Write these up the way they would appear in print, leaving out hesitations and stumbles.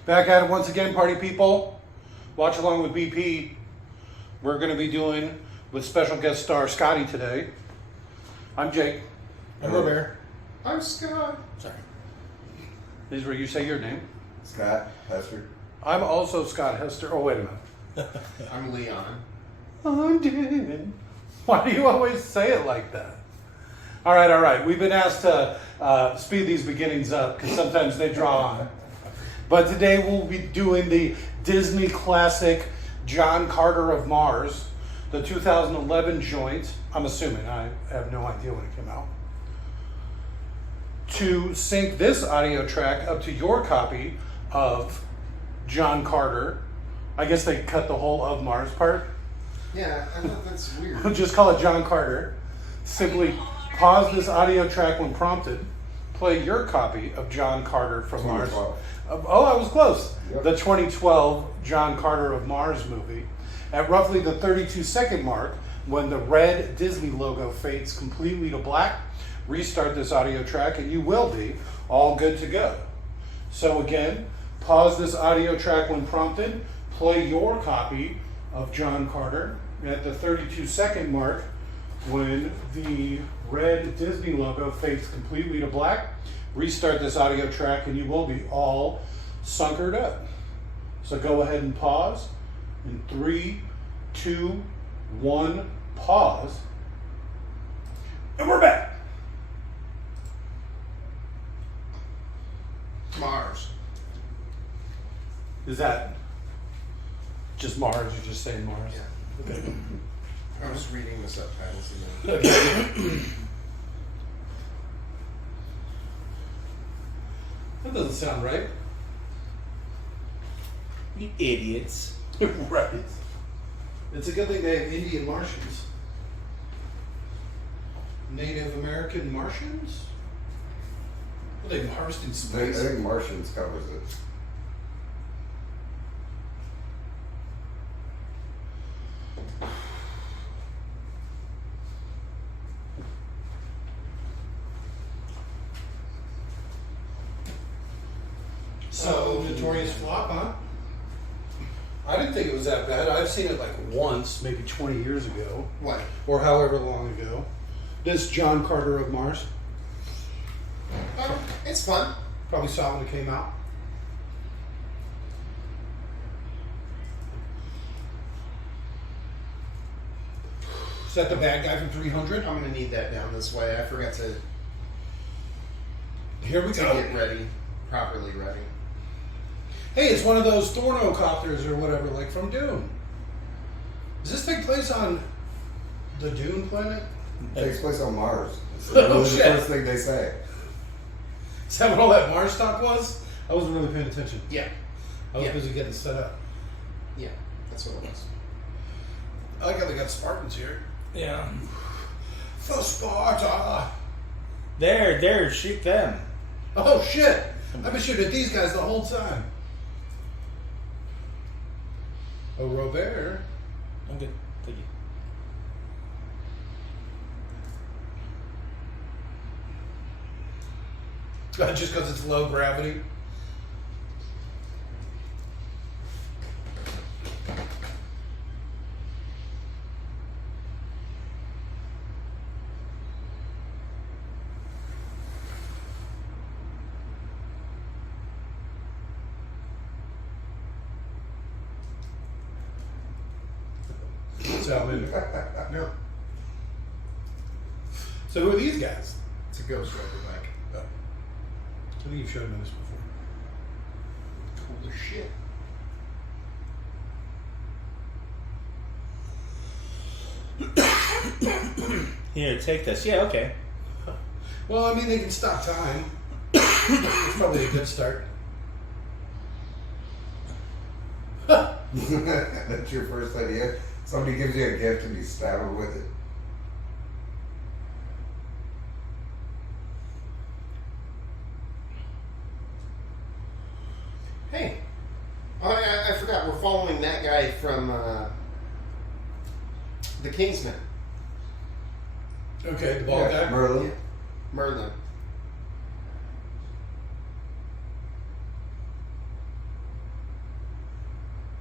Back at it once again, party people. Watch along with BP. We're going to be doing with special guest star Scotty today. I'm Jake. I'm Robert. I'm Scott. Sorry. This is where you say your name. Scott Hester. I'm also Scott Hester. Oh, wait a minute. I'm Leon. I'm dead. Why do you always say it like that? All right. We've been asked to speed these beginnings up because sometimes they draw on. But today we'll be doing the Disney classic John Carter of Mars, the 2011 joint. I'm assuming. I have no idea when it came out. To sync this audio track up to your copy of John Carter, I guess they cut the whole of Mars part. Yeah, I know that's weird. We'll just call it John Carter. Simply pause this audio track when prompted. Play your copy of John Carter from Mars. Oh, I was close. Yep. The 2012 John Carter of Mars movie. At roughly the 32-second mark, when the red Disney logo fades completely to black, restart this audio track and you will be all good to go. So again, pause this audio track when prompted. Play your copy of John Carter at the 32-second mark when the red Disney logo fades completely to black. Restart this audio track and you will be all sunkered up. So go ahead and pause. In 3, 2, 1, pause. And we're back. Mars. Is that just Mars? You're just saying Mars? Yeah. Okay. I was reading the subtitles again. That doesn't sound right. You idiots. Right. It's a good thing they have Indian Martians. Native American Martians? Are they harvesting I space? think Martians covers it. So, notorious flop, huh? I didn't think it was that bad. I've seen it like once, maybe 20 years ago, What? or however long ago. This John Carter of Mars. It's fun. Probably saw it when it came out. Is that the bad guy from 300? I'm gonna need that down this way. I forgot to Here we go. get ready, properly ready. Hey, it's one of those Thornocopters or whatever, like from Dune. Does this take place on the Dune planet? It takes place on Mars. It's Oh, literally the shit. first thing they say. Is that what all that Mars talk was? I wasn't really paying attention. Yeah, I was Yeah. busy getting set up. yeah, that's what it was. I like how they got Spartans here. Yeah. For Sparta! There, shoot them. Oh shit! I've been shooting at these guys the whole time. Oh, Robert. I'm good. Thank you. Just because it's low gravity. So, I mean, No, so who are these guys? it's a Ghost Rider bike. I think you've showed me this before. Cool as shit. Here, take this. Yeah, okay. Well, I mean, they can stop time. It's probably a good start. That's your first idea. Somebody gives you a gift and you stab them with it. Hey, oh, I forgot. We're following that guy from The Kingsman. Okay, the bald guy. Merlin. Merlin.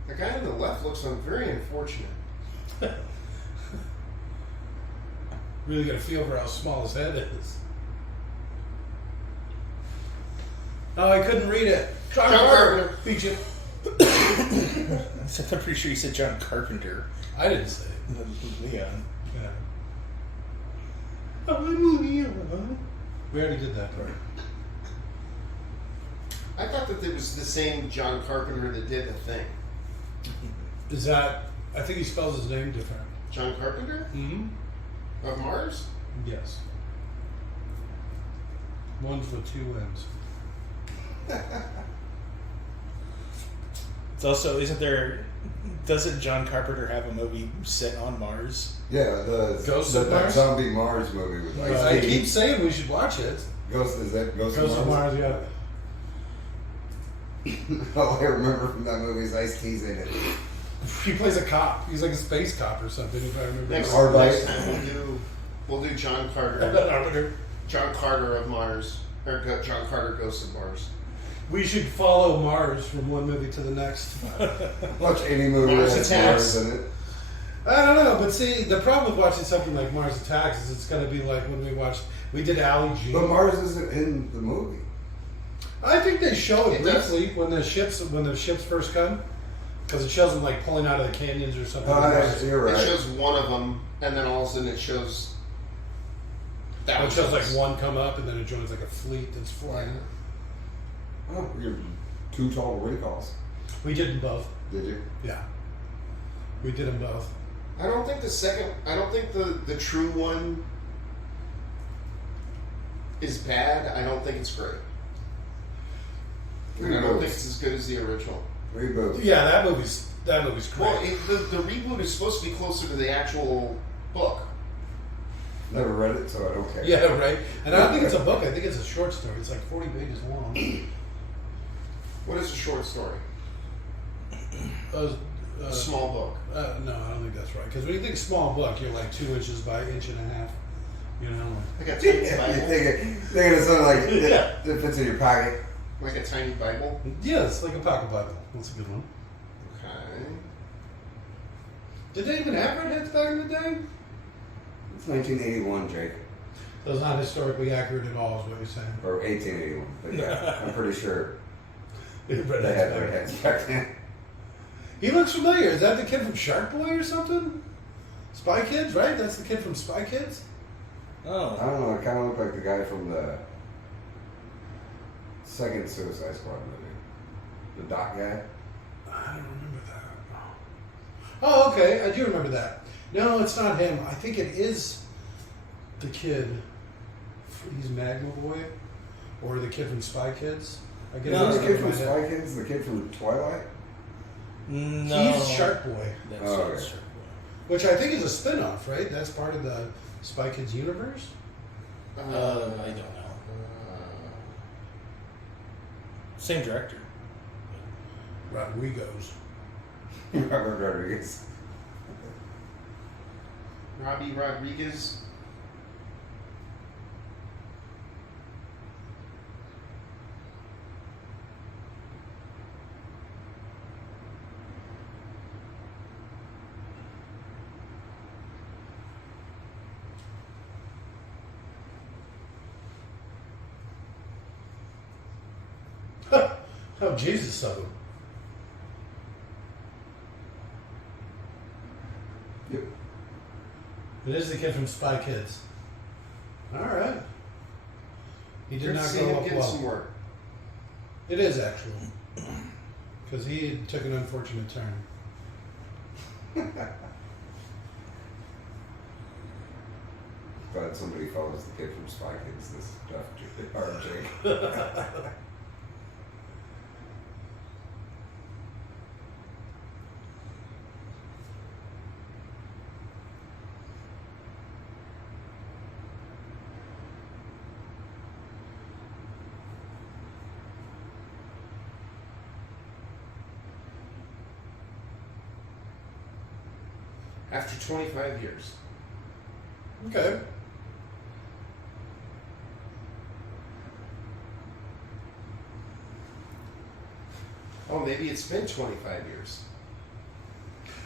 The guy on the left looks very unfortunate. Really got a feel for how small his head is. Oh, I couldn't read it. John Carter. Beat you. I'm pretty sure you said John Carpenter. I didn't say it. Leon. Yeah. I'm Leon. We already did that part. I thought that it was the same John Carpenter that did The Thing. Is that? I think he spells his name different. John Carpenter? Mm-hmm. Of Mars? Yes. One's with two N's. It's also, doesn't John Carpenter have a movie set on Mars? Yeah, the Ghost of that Mars? zombie Mars movie with Ice I T. keep saying we should watch it. Is that Ghost Ghost of of Mars? Mars, yeah. All I remember from that movie is Ice T's in it. He plays a cop. He's like a space cop or something, if I remember. Next Arbite. time we'll do John Carter. John Carter of Mars. Or John Carter Ghost of Mars. We should follow Mars from one movie to the next. Watch any movie Mars that has Attacks. Mars in it. I don't know, but see, the problem with watching something like Mars Attacks is it's going to be like when we did Ali G. But Mars isn't in the movie. I think they show it It does. briefly when the ships first come, because it shows them like pulling out of the canyons or something. You're It right. shows one of them, and then all of a sudden it shows. It shows like one come up, and then it joins like a fleet that's flying. Oh, you're two total recalls. We did them both. Did you? Yeah, we did them both. I don't think the true one is bad. I don't think it's great. And I don't think it's as good as the original. Reboot. Yeah, that movie's great. Well, the reboot is supposed to be closer to the actual book. Never read it, so I don't care. Yeah, right. And I don't think it's a book. I think it's a short story. It's like 40 pages long. What is a short story? A small book. No, I don't think that's right. Because when you think small book, you're like 2 inches by 1.5 inches. You know. Like a tiny You're Bible. thinking of something like Yeah. that fits in your pocket. Like a tiny Bible. Yeah, it's like a pocket Bible. That's a good one. Okay. Did they even have redheads back in the day? It's 1981, Jake. So it's not historically accurate at all, is what you're saying. Or 1881. But yeah, I'm pretty sure they had Redheads back then. redheads back then. He looks familiar. Is that the kid from Shark Boy or something? Spy Kids, right? That's the kid from Spy Kids? I Oh. don't know, it kind of looked like the guy from the second Suicide Squad movie. The Doc guy. I don't remember that. Oh, okay. I do remember that. No, it's not him. I think it is the kid. He's Magma Boy, or the kid from Spy Kids. I get No, it The in kid from my head. Spy Kids? The kid from Twilight? No. He's Shark Boy, That's Oh, not okay. Shark which I think is a spin-off, right? That's part of the Spy Kids universe. Boy. I don't know. Same director. Rodrigo's. Robert Rodriguez. Robbie Rodriguez. Oh, Jesus, so. Yep. It is the kid from Spy Kids. All right. He did Good to not see grow him up getting well. some work. It is actually, because he took an unfortunate turn. Glad somebody follows the kid from Spy Kids this stuff. Or Jake. After 25 years. Okay. Oh, maybe it's been 25 years.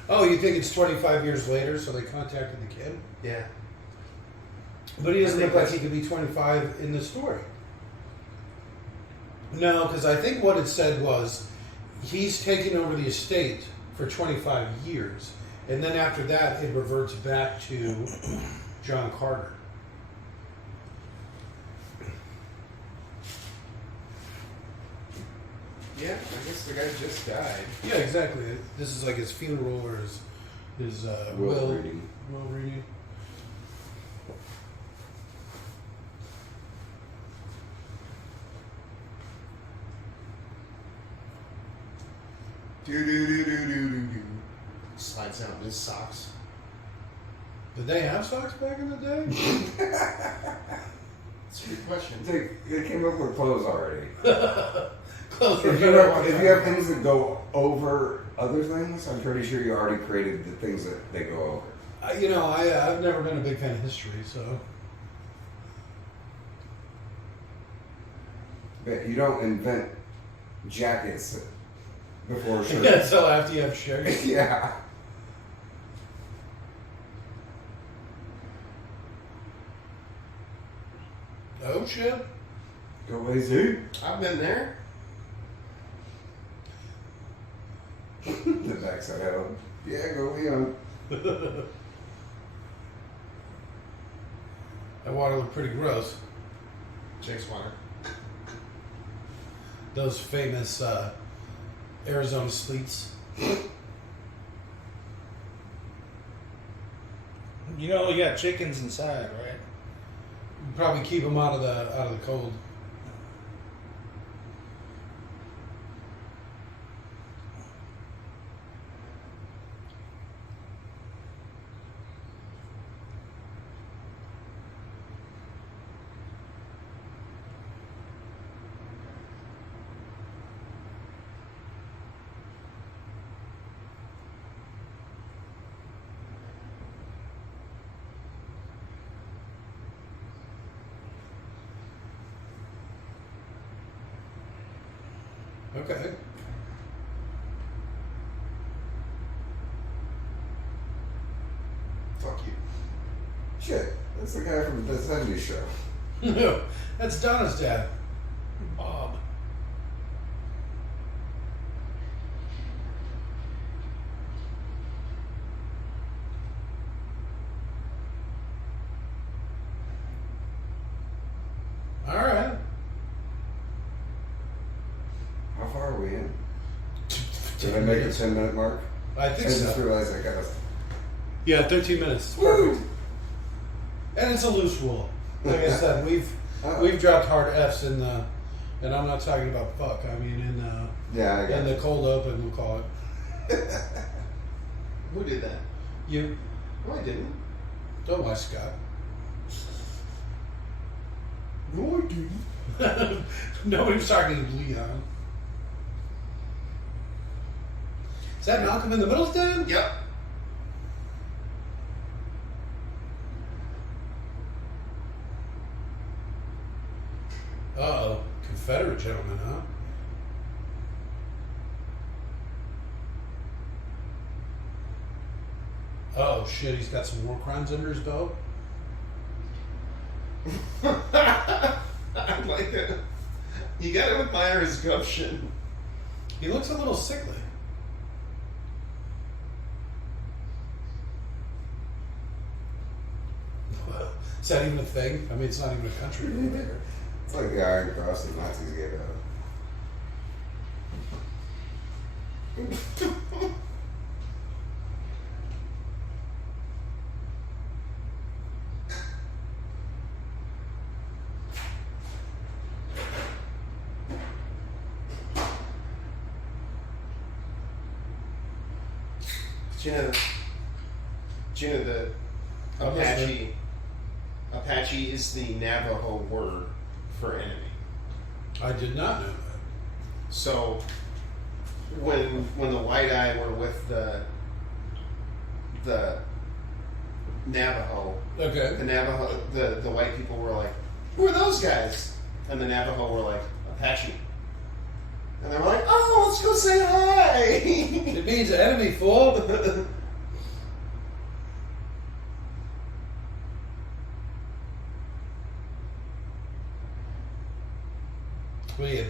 Oh, you think it's 25 years later, so they contacted the kid? Yeah. But he doesn't I look think like he could be 25 in the story. No, because I think what it said was he's taking over the estate for 25 years, and then after that, it reverts back to John Carter. Yeah, I guess the guy just died. Yeah, exactly. This is like his funeral or his will reading. Will reading. Do. Slides down his socks. Did they have socks back in the day? That's a good question. They came up with clothes already. Clothes were If you, better have, one if time. you have things that go over other things, I'm pretty sure you already created the things that they go over. I've never been a big fan of history, so. But you don't invent jackets before shirts. Yeah, so after you have shirts. Yeah. Oh shit. Go lazy. I've been there. The backside of him. Yeah, go Leon. That water looked pretty gross. Jake's water. Those famous Arizona sleets. You know, you got chickens inside, right? Probably keep them out of the cold. Okay. Fuck you. Shit, that's the guy from the 70s show. No, that's Donna's dad, Bob. All right. How far are we in? Did I make a 10-minute mark? I I think just so. realized I got us. Yeah, 13 minutes. Woo! Perfect. And it's a loose rule. Like I said, we've Oh. dropped hard F's in the, and I'm not talking about fuck. I mean Yeah, I got in the you. cold open, we'll call it. Who did that? You No, I didn't. don't lie, Scott. No, I didn't. Nobody's talking to Leon. Is that Malcolm in the Middle's dad? Yep. Uh-oh. Confederate gentleman, huh? Oh shit, he's got some war crimes under his belt. I like it. You gotta admire his gumption. He looks a little sickly. Is that even a thing? I mean, it's not even a country over there. It's like the Iron Cross the Nazis gave out. Do you know the I'm listening. Apache is the Navajo word for enemy. I did not know that. So when the white eye were with the Navajo, Okay. the white people were like, "Who are those guys?" And the Navajo were like, "Apache." And they were like, "Oh, let's go say hi." It means enemy, fool.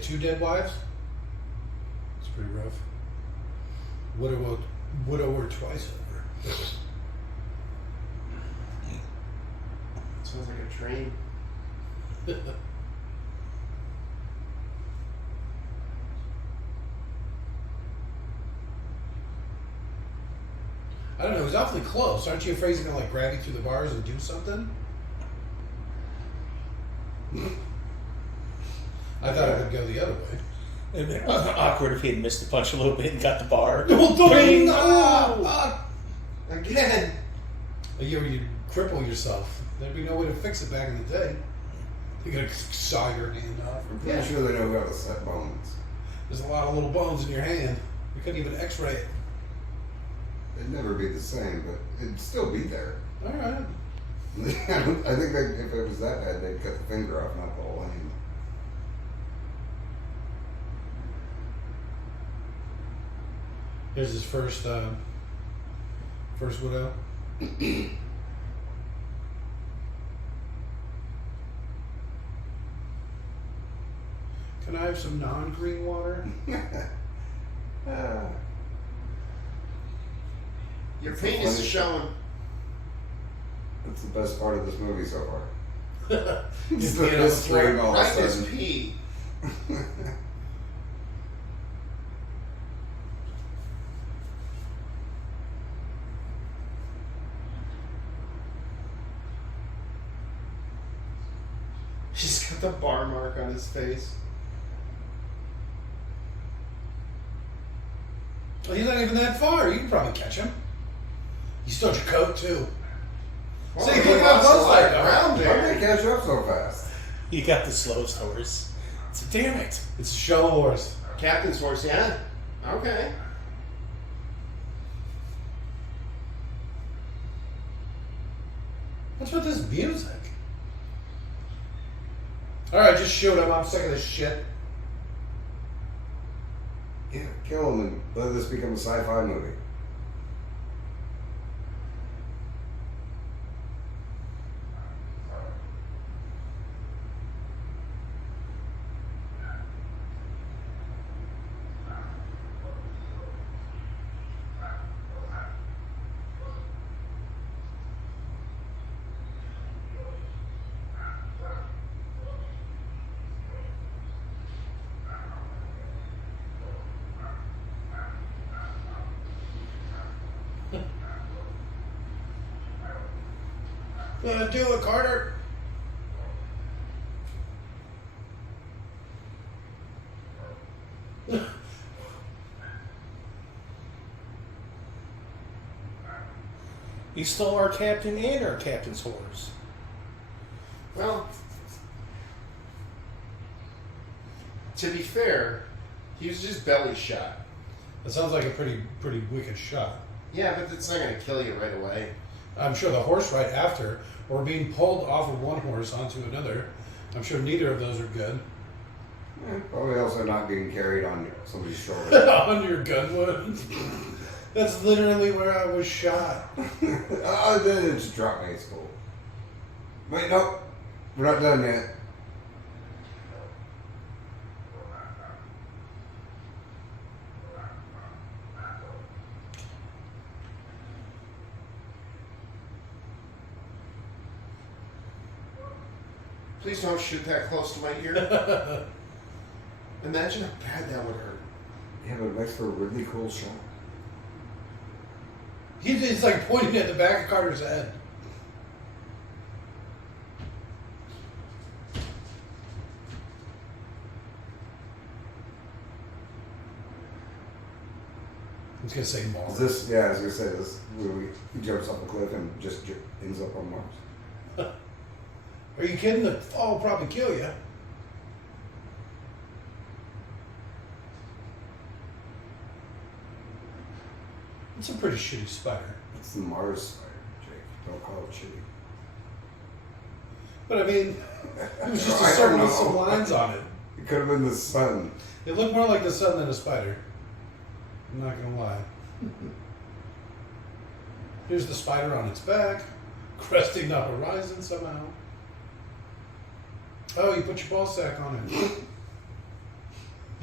2 dead wives? It's pretty rough. Widower twice over. Sounds like a train. I don't know, he's awfully close. Aren't you afraid he's gonna like grab you through the bars and do something? I thought it would go the other way. It'd been awkward if he had missed the punch a little bit and got the bar. Bing! Again. You'd cripple yourself. There'd be no way to fix it back in the day. You're gonna saw your hand off. I'm pretty sure they know how to set bones. There's a lot of little bones in your hand. You couldn't even x-ray it. It'd never be the same, but it'd still be there. Alright. I think if it was that bad, they'd cut the finger off, not the whole hand. Here's his first widow. Can I have some non-green water? Your penis is showing. That's the best part of this movie so far. Just the being on the string floor. all of a Right as sudden. pee. He's got the bar mark on his face. Well, he's not even that far. You can probably catch him. You stole your coat too. Well, See, he look how lost close a lot I of go. ground How did there. they catch up so fast? You got the slowest horse. So damn it. It's a show horse. Captain's horse, yeah. Okay. What's with this music? Alright, just shoot him. I'm sick of this shit. Yeah, kill him and let this become a sci-fi movie. Do it, Carter. You stole our captain and our captain's horse. Well, to be fair, he was just belly shot. That sounds like a pretty wicked shot. Yeah, but it's not going to kill you right away. I'm sure the horse right after, or being pulled off of one horse onto another. I'm sure neither of those are good. Probably also not being carried on somebody's shoulder. On your gun wound. That's literally where I was shot. Oh, then it just dropped me. It's cool. Wait, nope. We're not done yet. Please don't shoot that close to my ear. Imagine how bad that would hurt. Yeah, but it makes for a really cool shot. He's like pointing at the back of Carter's head. I was gonna say more. Is this, yeah, I was gonna say this, where he jumps off a cliff and just ends up on Mars. Are you kidding? The fall will probably kill you. It's a pretty shitty spider. It's the Mars spider, Jake. Don't call it shitty. But I mean, it was just a I circle don't with some know. lines on it. It could have been the sun. It looked more like the sun than a spider. I'm not gonna lie. Here's the spider on its back, cresting the horizon somehow. Oh, you put your ball sack on it.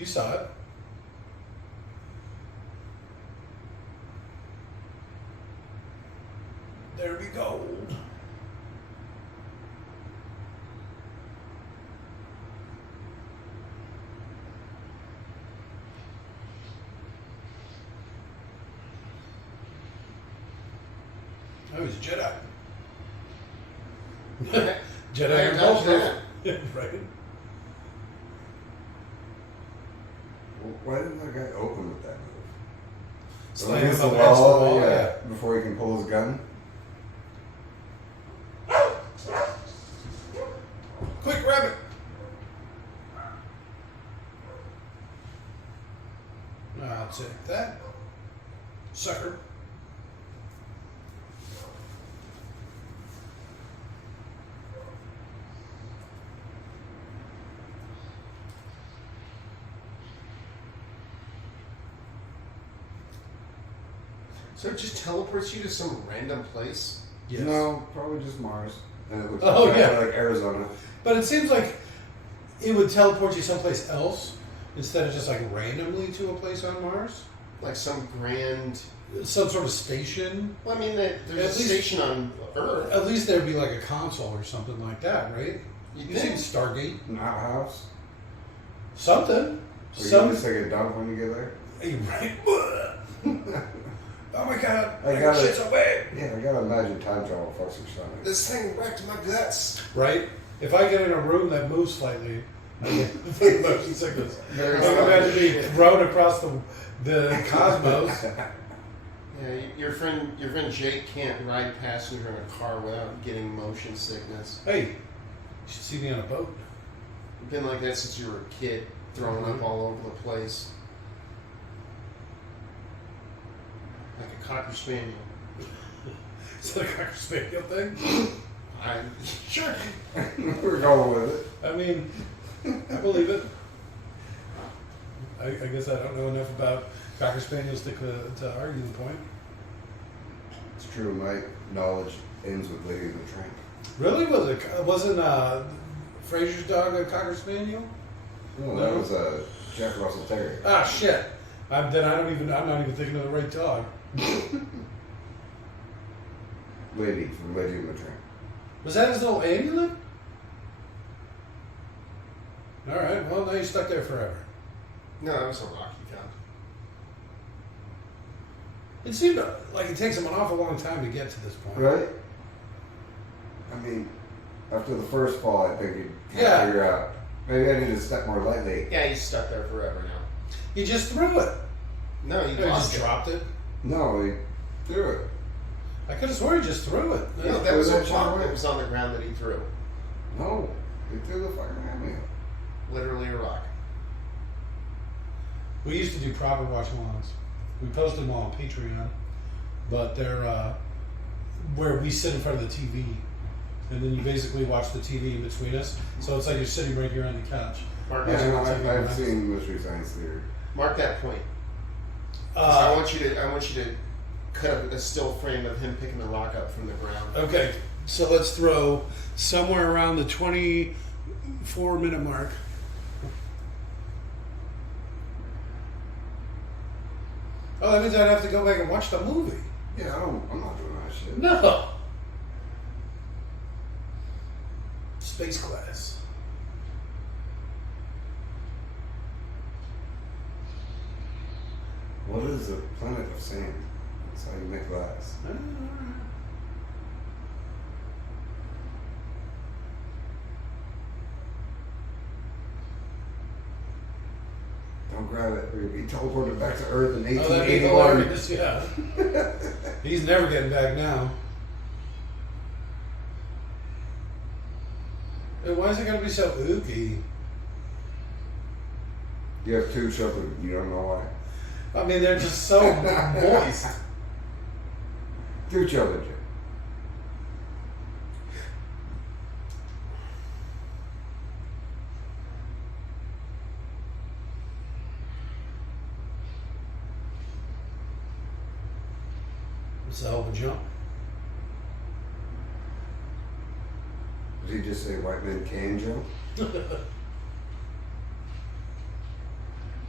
You saw it. There we go. Oh, he's a Jedi. Jedi I and dodged both. that. Right. Well, why didn't that guy open with that move? Slam Against him the up against the wall, wall, yeah, yeah. before he can pull his gun. Quick, rabbit. I'll take that. Sucker. So it just teleports you to some random place? Yes. No, probably just Mars. And it looks Oh, like, yeah. like Arizona. But it seems like it would teleport you someplace else instead of just like randomly to a place on Mars. Like some grand. Some sort of station. Well, I mean, there's At a least- station on Earth. At least there'd be like a console or something like that, right? You'd You seen think. Stargate? An outhouse. Something. So you Some. just take a dump when you get there. Hey, right. Oh my god. I got shit's it. away. Yeah, I gotta imagine time travel fucks your stomach. This thing wrecked my guts. Right? If I get in a room that moves slightly, I get motion sickness. I Very can imagine being shit. thrown across the cosmos. Yeah, your friend Jake can't ride passenger in a car without getting motion sickness. Hey, you should see me on a boat. You've been like that since you were a kid, throwing up all over the place. Like a cocker spaniel. Is that a Cocker Spaniel thing? Sure. We're going with it. I mean, I believe it. I guess I don't know enough about Cocker Spaniels to argue the point. It's true. My knowledge ends with Lady and the Tramp. Really? Wasn't Fraser's dog a Cocker Spaniel? No, No. that was a Jack Russell Terrier. Ah, shit. I'm not even thinking of the right dog. Lady from Lady and the Tramp. Was that his little amulet? All right. Well, now you're stuck there forever. No, that was a rock you found. It seemed like it takes him an awful long time to get to this point. Right? I mean, after the first fall, I think you can't Yeah. figure out. Maybe I need to step more lightly. Yeah, he's stuck there forever now. He just threw it. No, he He lost just it. dropped it. No, he threw it. I could have sworn he just threw it. No, that was a That shit rock away. that was on the ground that he threw. No, he threw the fucking amulet. Literally a rock. We used to do proper watch alongs. We posted them all on Patreon, but they're where we sit in front of the TV, and then you basically watch the TV in between us. So it's like you're sitting right here on the couch. Mark, Yeah, no, That's I've nice. seen Mystery Science Theater. mark that point. 'Cause I Uh, want you to cut a still frame of him picking the rock up from the ground. okay, so let's throw somewhere around the 24-minute mark. Oh, that means I'd have to go back and watch the movie. Yeah, I'm not doing that shit. No. Space class. What is a planet of sand? That's how you make glass. Don't grab it. We're gonna be teleported back to Earth in Oh, that'd be 1881. hilarious, yeah. He's never getting back now. Hey, why is it gonna be so ooky? You have two children. You don't know why. I mean, they're just so moist. Two children, Jim. It's a hell of a jump. Did he just say white men can jump?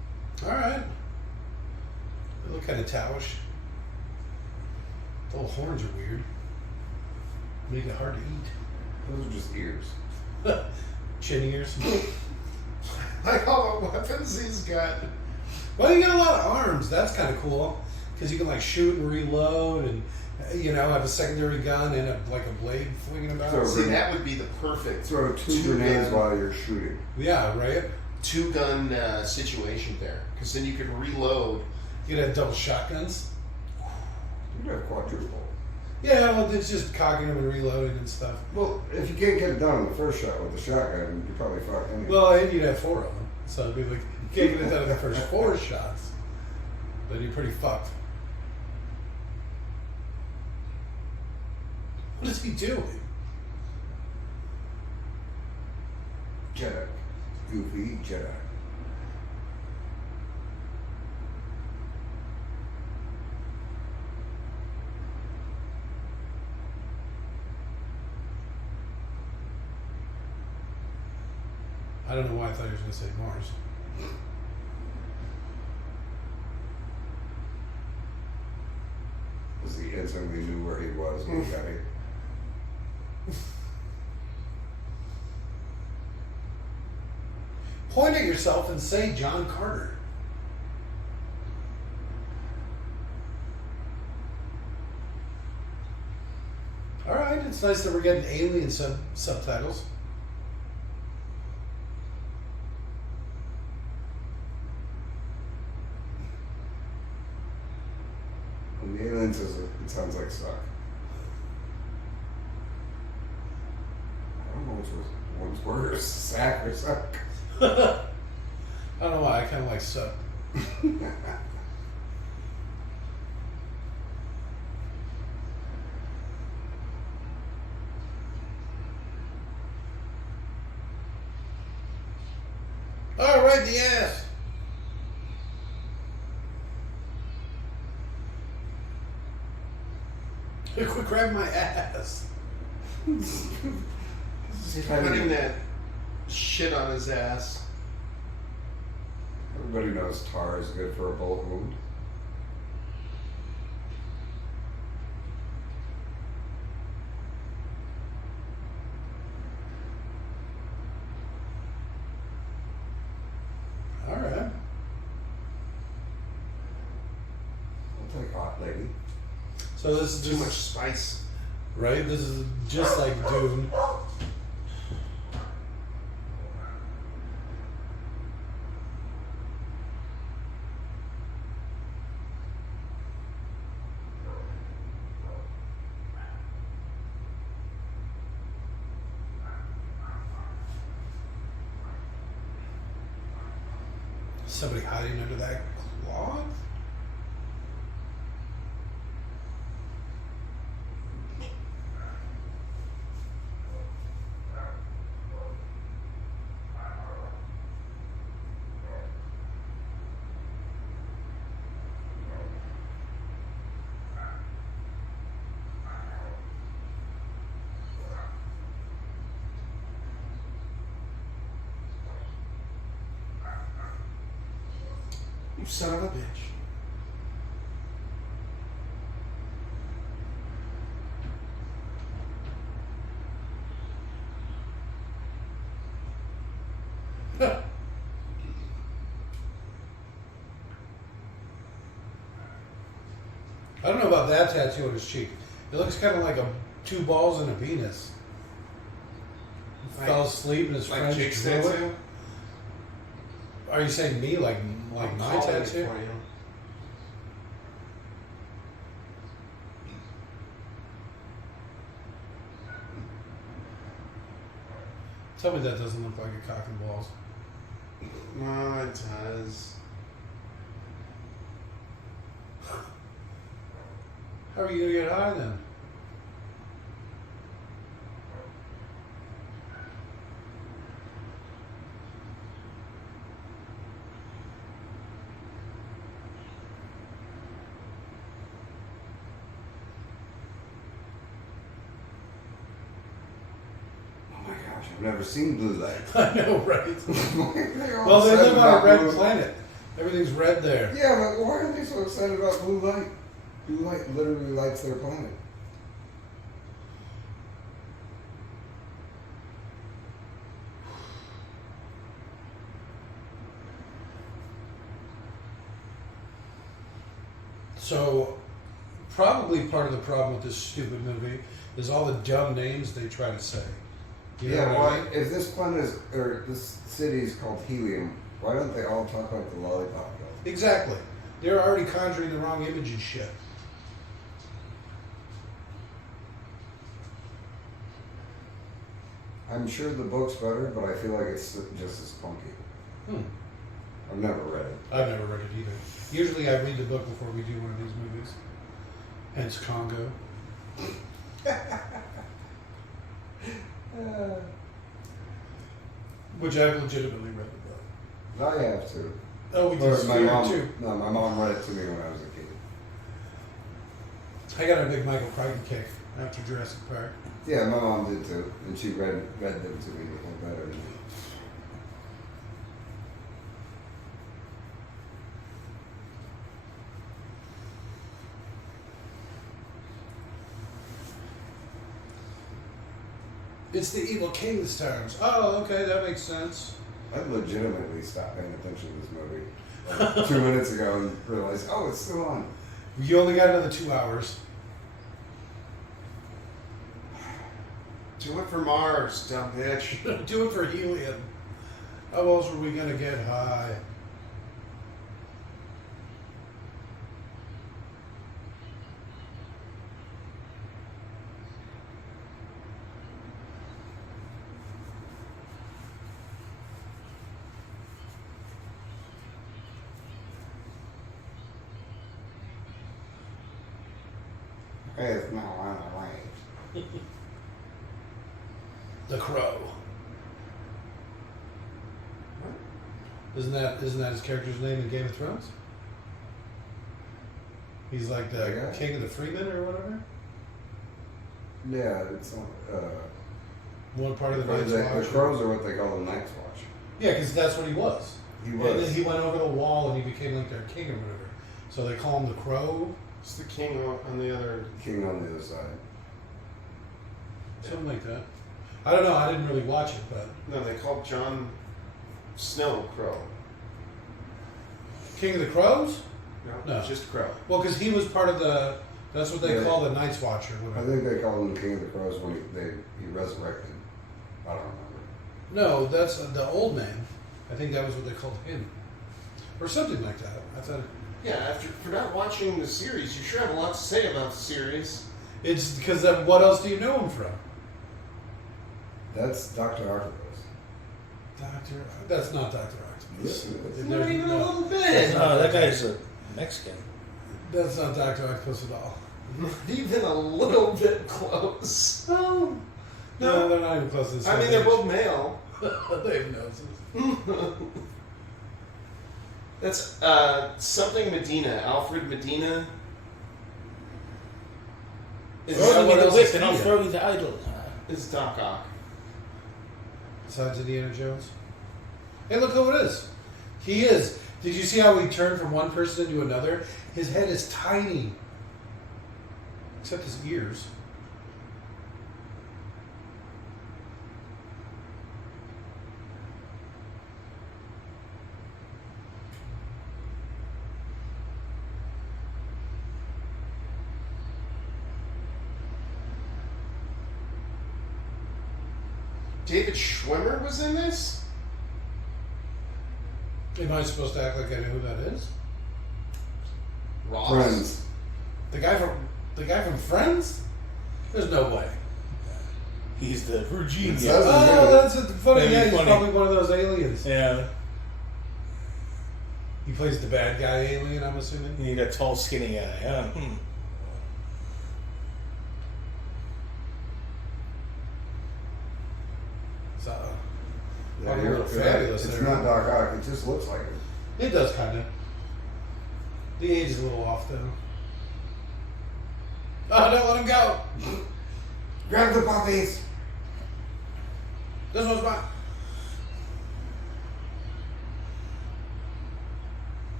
look kind of towish. The little horns are weird. Make it hard to Those are just ears. eat. Chin ears. Like all the weapons he's got. Well, you got a lot of arms. That's kind of cool because you can like shoot and reload, and have a secondary gun and like a blade flinging about. So- See, that would be the perfect Throw two grenades gun, while you're shooting. Yeah, right. two-gun situation there, because then you could reload. You could have double shotguns. You'd have quadruple. Yeah, well, it's just cocking them and reloading and stuff. Well, if you can't get it done on the first shot with the shotgun, you're probably fucked anyway. Well, and you'd have 4 of them, so it'd be like you can't get it done in the first 4 shots, then you're pretty fucked. What is he doing? Jedi. Goofy Jedi. I don't know why I thought he was going to say Mars. Because he instantly knew where he was when he got here. Point at yourself and say John Carter. All right, it's nice that we're getting alien subtitles. When the alien says it, it sounds like suck. I don't know which one's worse, sack or suck. I don't know why, I kind of like suck. All right, the ass. Quit grabbing my ass. He's putting that shit on his ass. Everybody knows tar is good for a bullet wound. All right. I'll take hot lady. So this is Too just much spice. right. This is just like Dune. Somebody hiding under that cloth? You son of a bitch. I don't know about that tattoo on his cheek. It looks kind of like 2 balls and a penis. He fell asleep and his Like friends Jake's drew it. tattoo? Are you saying me like my Calling it tattoo? for you. Tell me that doesn't look like a cock and balls. No, it does. How are you gonna get high then? Oh my gosh, I've never seen blue light. I know, right? All Well, they said live on a about red blue- planet. Everything's red there. Yeah, but why are they so excited about blue light? Blue light literally lights their planet. So, probably part of the problem with this stupid movie is all the dumb names they try to say. You know Yeah, what I why? mean? If this planet is, or this city is called Helium, why don't they all talk like the Lollipop Guy? Exactly. They're already conjuring the wrong image and shit. I'm sure the book's better, but I feel like it's just as clunky. Hmm. I've never read it. I've never read it either. Usually I read the book before we do one of these movies. Hence Congo. Which I've legitimately read the book. I have to. Oh, we Or did my Spirit mom. too. No, my mom read it to me when I was a kid. I got a big Michael Crichton kick after Jurassic Park. Yeah, my mom did too, and she read them to me a little better than me. It's the Evil King's terms. Oh, okay, that makes sense. I legitimately stopped paying attention to this movie like 2 minutes ago and realized, oh, it's still on. You only got another 2 hours. Do it for Mars, dumb bitch. Do it for helium. How else were we gonna get high? It's not on the way. The Crow. Isn't that his character's name in Game of Thrones? He's like the Yeah. king of the freemen or whatever. Yeah, it's on. One part of the The Night's Watch. crows are what they call the Night's Watch. Yeah, because that's what he was. He And was. then he went over the wall and he became like their king or whatever. So they call him the Crow, It's the king on the other. King on the other side. something like that. I don't know. I didn't really watch it, but No, they called Jon Snow Crow. King of the Crows. No, No. just Crow. Well, because he was part of the. That's what they Yeah. call the Night's Watch or I whatever. think they call him the King of the Crows when he resurrected. I don't remember. No, that's the old man. I think that was what they called him, or something like that. I thought Yeah, after for not watching the series, you sure have a lot to say about the series. it's because of what else do you know him from? That's Dr. Octopus. Doctor. That's not Doctor Octopus. Yes, it is. Not even a No, little bit. No, that guy's a Mexican. that's not Doctor Octopus at all. Not even a little bit close. No, No. they're not even close to the same I mean, they're age. both male. They have noses. That's something Medina, Alfred Medina. Is Oh, Throw me what the else whip is and I'll he? throw you the idol. is Doc Ock. Besides Indiana Jones. Hey, look who it is. He is. Did you see how he turned from one person to another? His head is tiny, except his ears. David Schwimmer was in this? Am I supposed to act like I know who that is? Ross. Friends. The guy from Friends? There's no way. He's the Virginia. It says- Oh, that's funny. That'd be Yeah, he's funny. probably one of those aliens. Yeah. He plays the bad guy alien, I'm assuming. You need a tall, skinny guy. Yeah. So, Yeah, probably a you're- little fabulous it's there. not Doc Ock. It just looks like him. It does kind of. The age is a little off, though. Oh, don't let him go. Grab the puppies. This one's mine.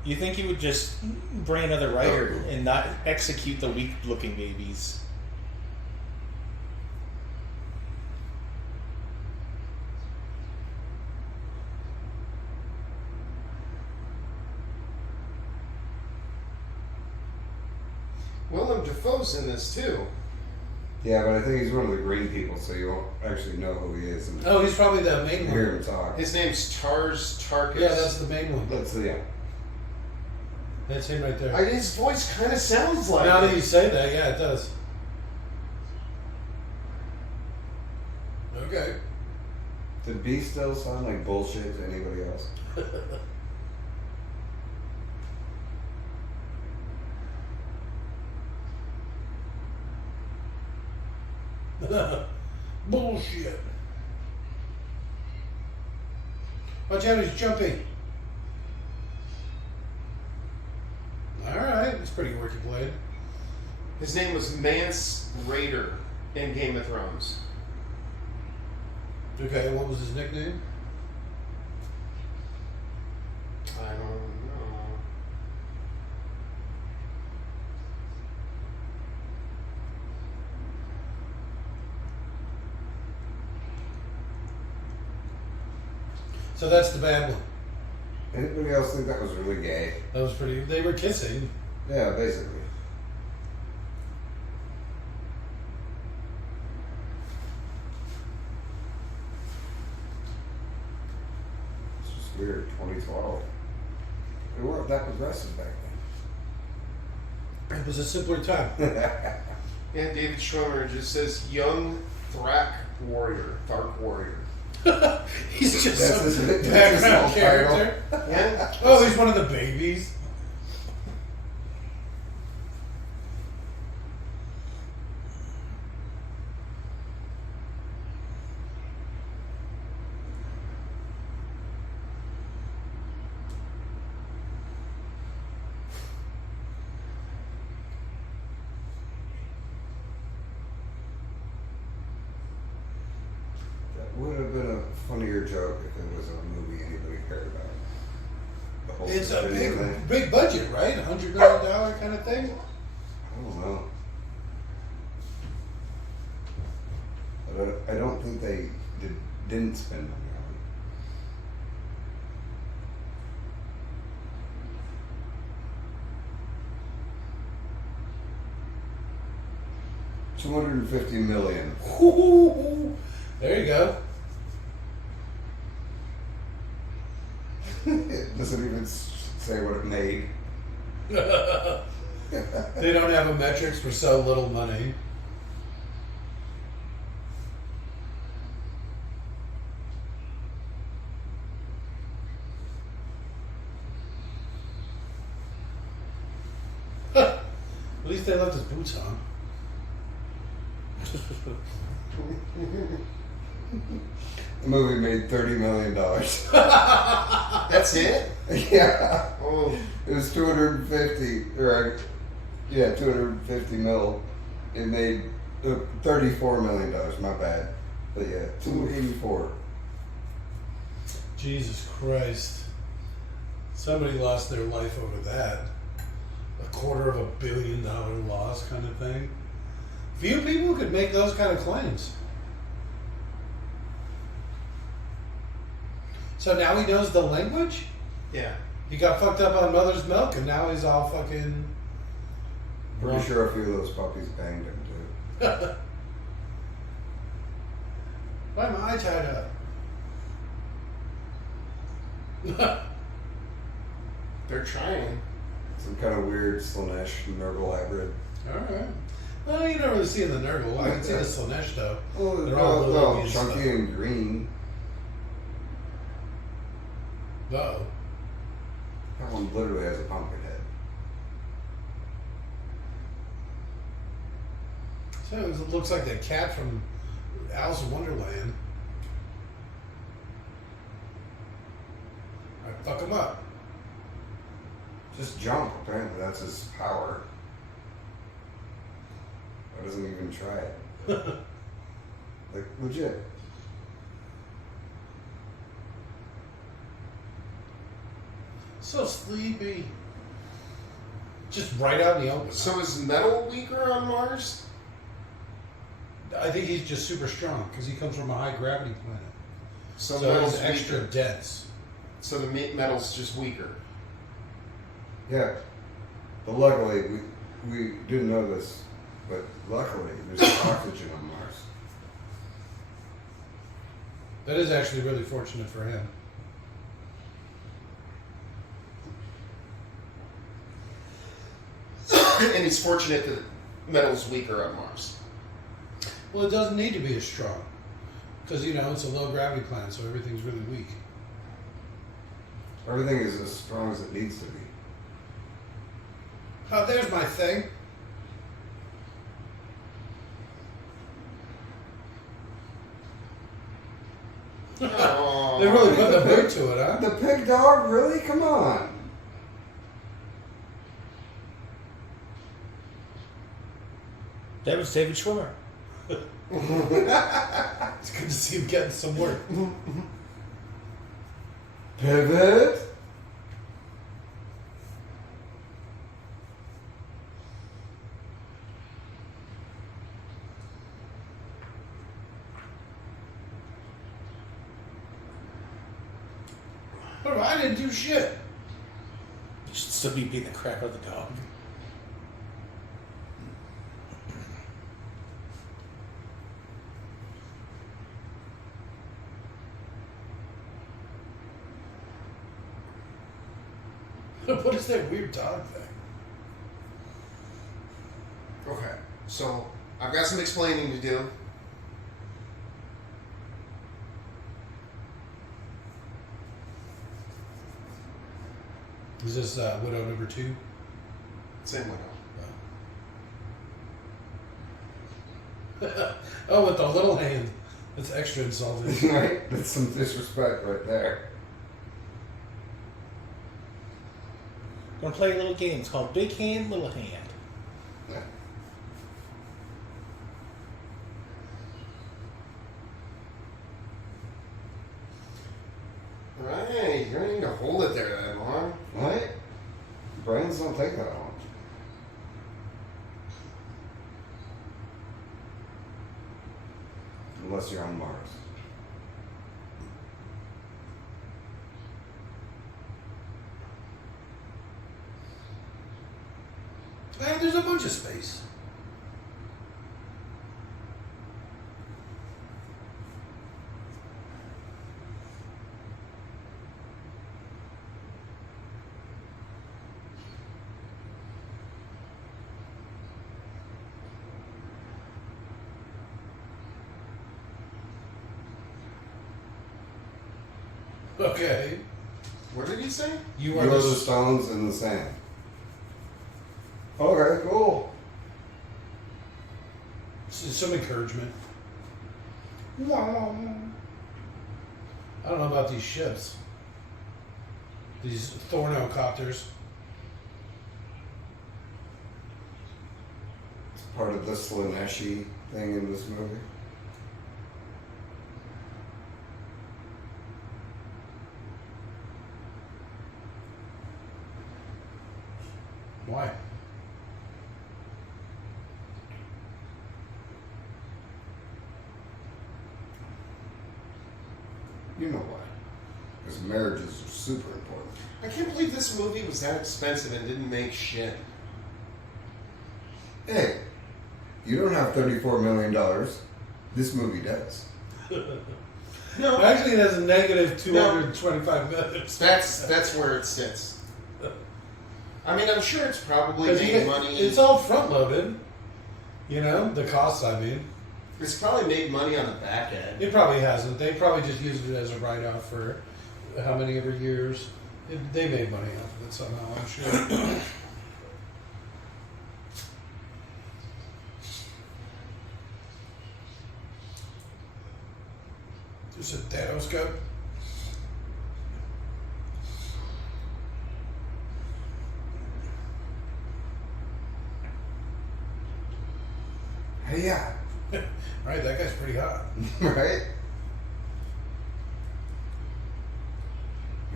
You think he would just bring another writer and not execute the weak-looking babies? Willem Dafoe's in this too. Yeah, but I think he's one of the green people, so you won't actually know who he is. And Oh, he's probably the main hear one. him talk. His name's Tars Tarkas. Yeah, that's the main one. That's yeah. That's him right there. His voice kind of sounds like. Now that it. you say that, yeah, it does. Okay. Did B still sound like bullshit to anybody else? Bullshit. Watch out, he's jumping. Alright, it's pretty working played. His name was Mance Raider in Game of Thrones. Okay, what was his nickname? I don't know. So that's the bad one. Anybody else think that was really gay? That was pretty. They were kissing. Yeah, basically. It's just weird. 2012. They weren't that progressive back It was a simpler time. then. Yeah, David Schwimmer just says young Thrak warrior, Thark warrior. He's just That's some his- that's his background whole character. Yeah. Oh, he's one of the babies. That would have been a funnier joke if it was a movie anybody cared about. The whole It's a video thing. big budget, right? $100 million kind of thing. I don't know. But I don't think they didn't spend money on it. $250 million. Ooh, there you go. It doesn't even say what it made. They don't have a metrics for so little money. At least they left his boots on. The movie made $30 million. That's it? Yeah. Oh, It was 250, or yeah, 250 mil. It made $34 million. My bad. But yeah, 284. Jesus Christ. Somebody lost their life over that. $250 million loss kind of thing. Few people could make those kind of claims. So now he knows the language? yeah. He got fucked up on mother's milk and now he's all fucking... Pretty sure a few of those puppies banged him too. Why am I tied up? They're trying. Some kind of weird Slanesh Nurgle hybrid. Alright. Well, you don't really see the Nurgle. I can see the Slanesh though. Oh, They're all little no, and chunky stuff. and green. Uh-oh. That one literally has a pumpkin head. So it looks like that cat from Alice in Wonderland. Alright, fuck him up. Just jump, apparently that's his power. Why doesn't he even try it? Like, legit. So sleepy. Just right out in the open. So is metal weaker on Mars? I think he's just super strong because he comes from a high gravity planet. So, So metal's he's extra weaker. dense. So the metal's just weaker. Yeah. But luckily, we didn't know this, but luckily there's oxygen on Mars. That is actually really fortunate for him. And he's fortunate that metal's weaker on Mars. Well, it doesn't need to be as strong because it's a low gravity planet, so everything's really weak. Everything is as strong as it needs to be. Oh, there's my thing. Oh, They really put the boot to it, huh? The pig dog? Really? Come on. That was David Schwimmer. It's good to see him getting some work. Pivot. But I didn't do shit. You should still be beating the crap out of the dog. What is that weird dog thing? Okay, so I've got some explaining to do. Is this Widow number 2? Same window. Oh, with the little hand. That's extra insulting. Right? That's some disrespect right there. We're gonna play a little game. It's called Big Hand, Little Hand. Right, you don't need to hold it there that long. Right? Brains don't take that long. Unless you're on Mars. There's a bunch of space. Okay. What did he say? You You are are the the stones in the sand. Okay, cool. some encouragement. I don't know about these ships. These Thornocopters. It's part of the Slaneshi thing in this movie. Why? You know why. Because marriages are super important. I can't believe this movie was that expensive and didn't make shit. Hey, you don't have $34 million. This movie does. No, Actually, it has a negative 225 million. that's where it sits. I mean, I'm sure it's probably Because made money. it's all front loaded. You know, the costs, I mean. It's probably made money on the back end. It probably hasn't. They probably just used it as a write off for how many ever years. They made money off of it somehow, I'm sure. Just a Thanoscope. Hey, yeah. Right, that guy's pretty hot. Right?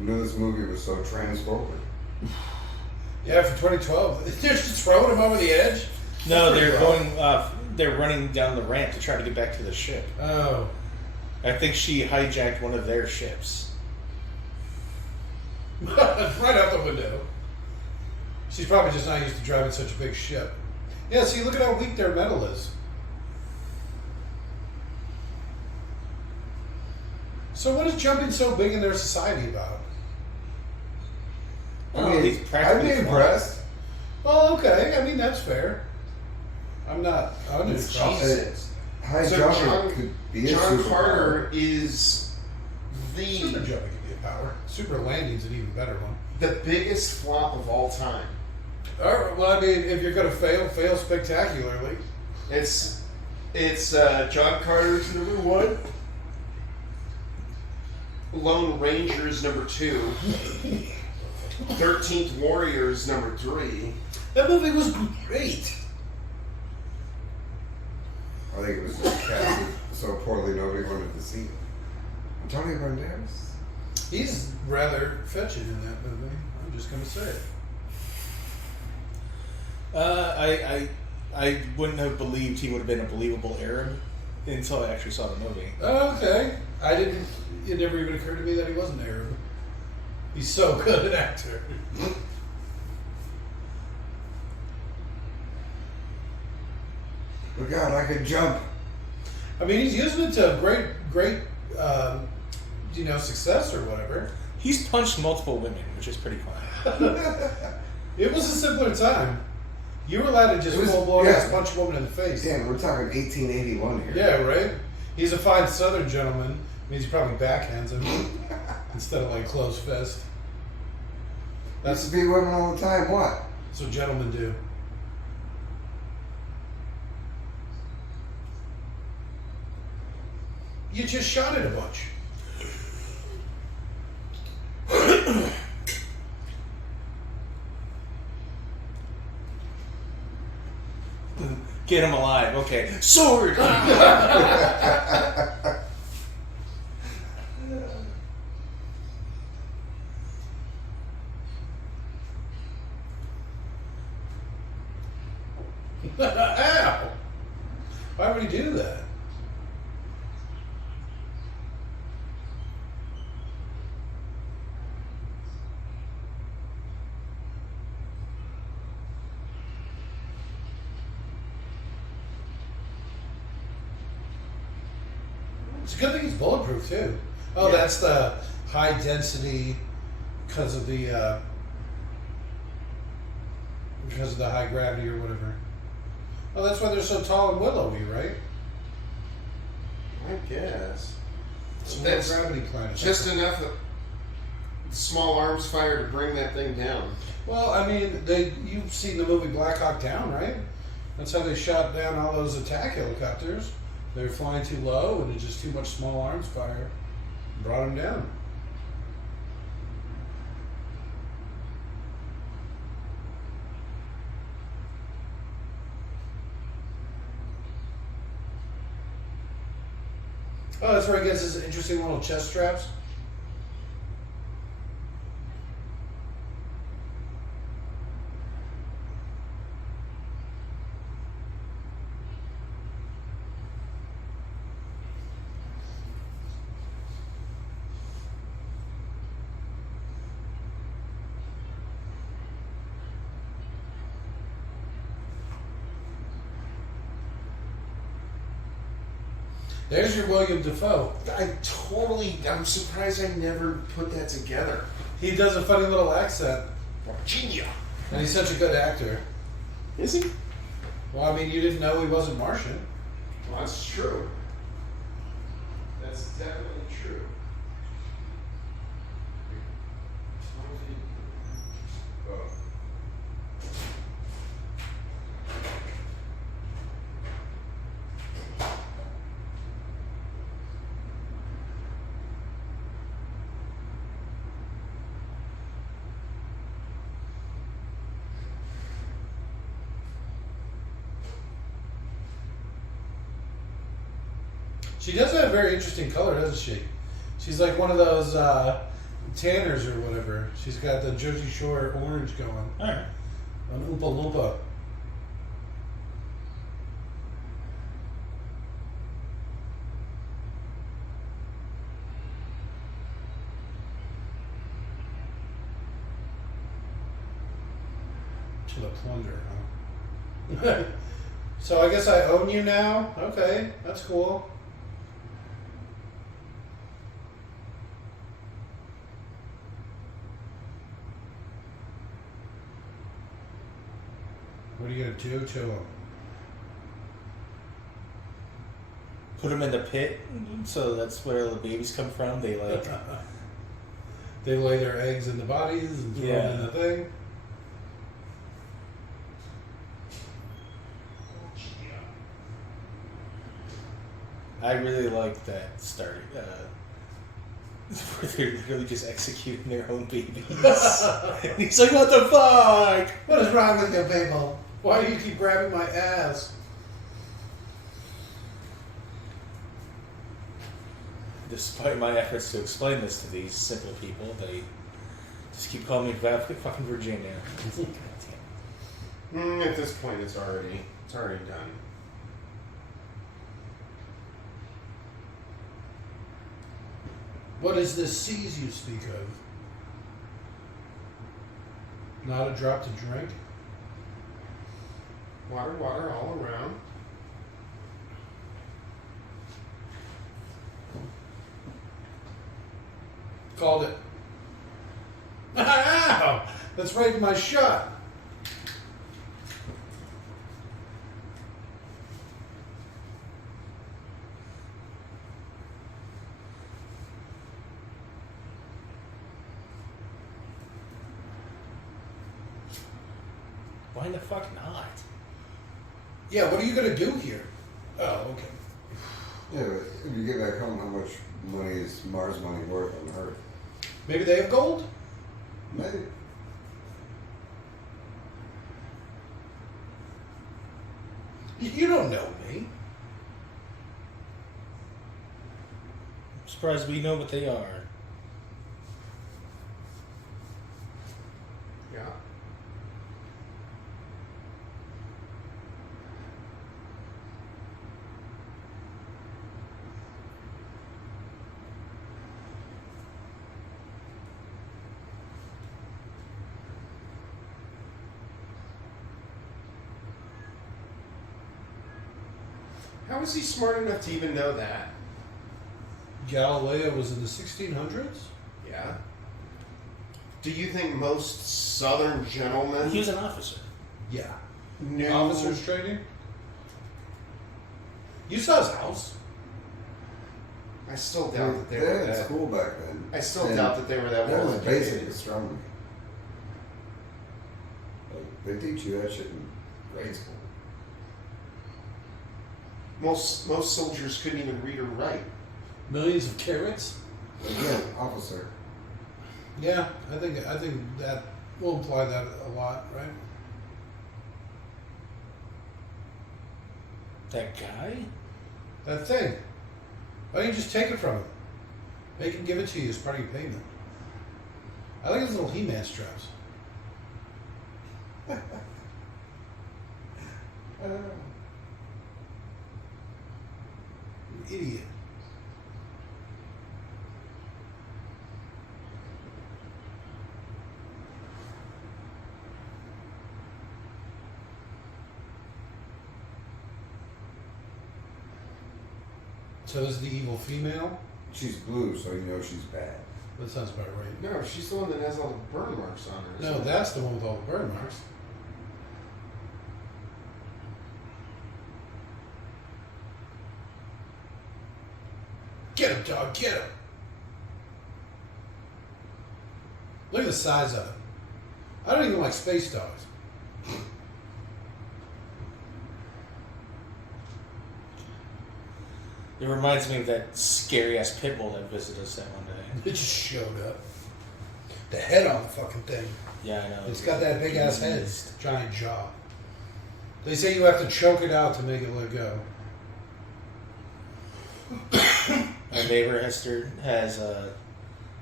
knew this movie was so transphobic? Yeah, for 2012, they're just throwing him over the edge. No, Pretty they're rough. going. They're running down the ramp to try to get back to the ship. Oh, I think she hijacked one of their ships. right out the window. She's probably just not used to driving such a big ship. Yeah, see, look at how weak their metal is. So what is jumping so big in their society about? Oh, he's I'd practically be impressed. Well, okay. I mean, that's fair. I'm not. I'm It's just Jesus. High So jumping John- could be a John superpower. Carter is Super the jumping could be a power. Super landing's an even better one. biggest flop of all time. All right, well, I mean, if you're going to fail, fail spectacularly. It's John Carter's number 1. Lone Ranger's number 2. 13th Warrior's number 3. That movie was great. I think it was just casted so poorly nobody wanted to see it. Antonio Banderas? He's rather fetching in that movie. I'm just going to say it. I wouldn't have believed he would have been a believable Arab until I actually saw the movie. Oh, okay. I didn't. It never even occurred to me that he wasn't Arab. He's so good an actor. Look out, I can jump. I mean, he's using it to great, success or whatever. He's punched multiple women, which is pretty fun. It was a simpler time. You were allowed to just It was- full blown yeah. punch a woman in the face. Damn, we're talking 1881 here. Yeah, right? He's a fine southern gentleman. Means he probably backhands him instead of like closed fist. Used That's to be women all the time. What? what gentlemen do. You just shot it a bunch. Get him alive. Okay. Sword! Ow! Why would he do that? It's a good thing he's bulletproof too. Oh, Yeah. that's the high density because of the high gravity or whatever. Oh, that's why they're so tall and willowy, right? I guess. It's That's more gravity planet. Just enough of small arms fire to bring that thing down. Well, I mean, you've seen the movie Black Hawk Down, right? That's how they shot down all those attack helicopters. They were flying too low, and it's just too much small arms fire brought them down. Oh, that's where he gets his interesting little chest straps. There's your William Dafoe. I'm surprised I never put that together. He does a funny little accent, Virginia. and he's such a good actor. Is he? Well, I mean, you didn't know he wasn't Martian. Well, that's true. That's definitely true. She does have a very interesting color, doesn't she? She's like one of those Tanner's or whatever. She's got the Jersey Shore orange going. All right. An Oompa Loompa. To the plunder, huh? So I guess I own you now? Okay, that's cool. What are you gonna do to him? Put them in the pit, so that's where the babies come from. They like. They lay their eggs in the bodies and throw them in the thing. I really like that start. Where they're literally just executing their own babies. And he's like, "What the fuck? What is wrong with you, people? Why do you keep grabbing my ass?" Despite my efforts to explain this to these simple people, they just keep calling me fucking Virginia. At this point, it's already done. What is this seas you speak of? Not a drop to drink? Water all around. Called it. Ow! That's right in my shot. Why the fuck not? Yeah, what are you gonna do here? Oh, okay. Yeah, but if you get back home, how much money is Mars money worth on Earth? Maybe they have gold? Maybe. You don't know me. I'm surprised we know what they are. Yeah. How is he smart enough to even know that? Galileo was in the 1600s? Yeah. Do you think most Southern gentlemen He was an officer. Yeah. knew? Officers training? You saw his house. I still doubt that they were They had that. school back then. I still And doubt that they were that That well was basic educated. astronomy. Like, they teach you that shit in grade school. Most soldiers couldn't even read or write. Millions of carats? Again, officer. Yeah, I think that will imply that a lot, right? That guy? That thing. Why don't you just take it from him? Make him give it to you as part of your payment. I like his little He-Man straps. You idiot. So is the evil female? She's blue, so you know she's bad. That sounds about right. No, she's the one that has all the burn marks on her. No, isn't it? that's the one with all the burn marks. Get him, dog, get him. Look at the size of it. I don't even like space dogs. It reminds me of that scary ass pit bull that visited us that one day. It just showed up. The head on the fucking thing. Yeah, I know. It's got that big ass head, giant jaw. They say you have to choke it out to make it let go. My neighbor has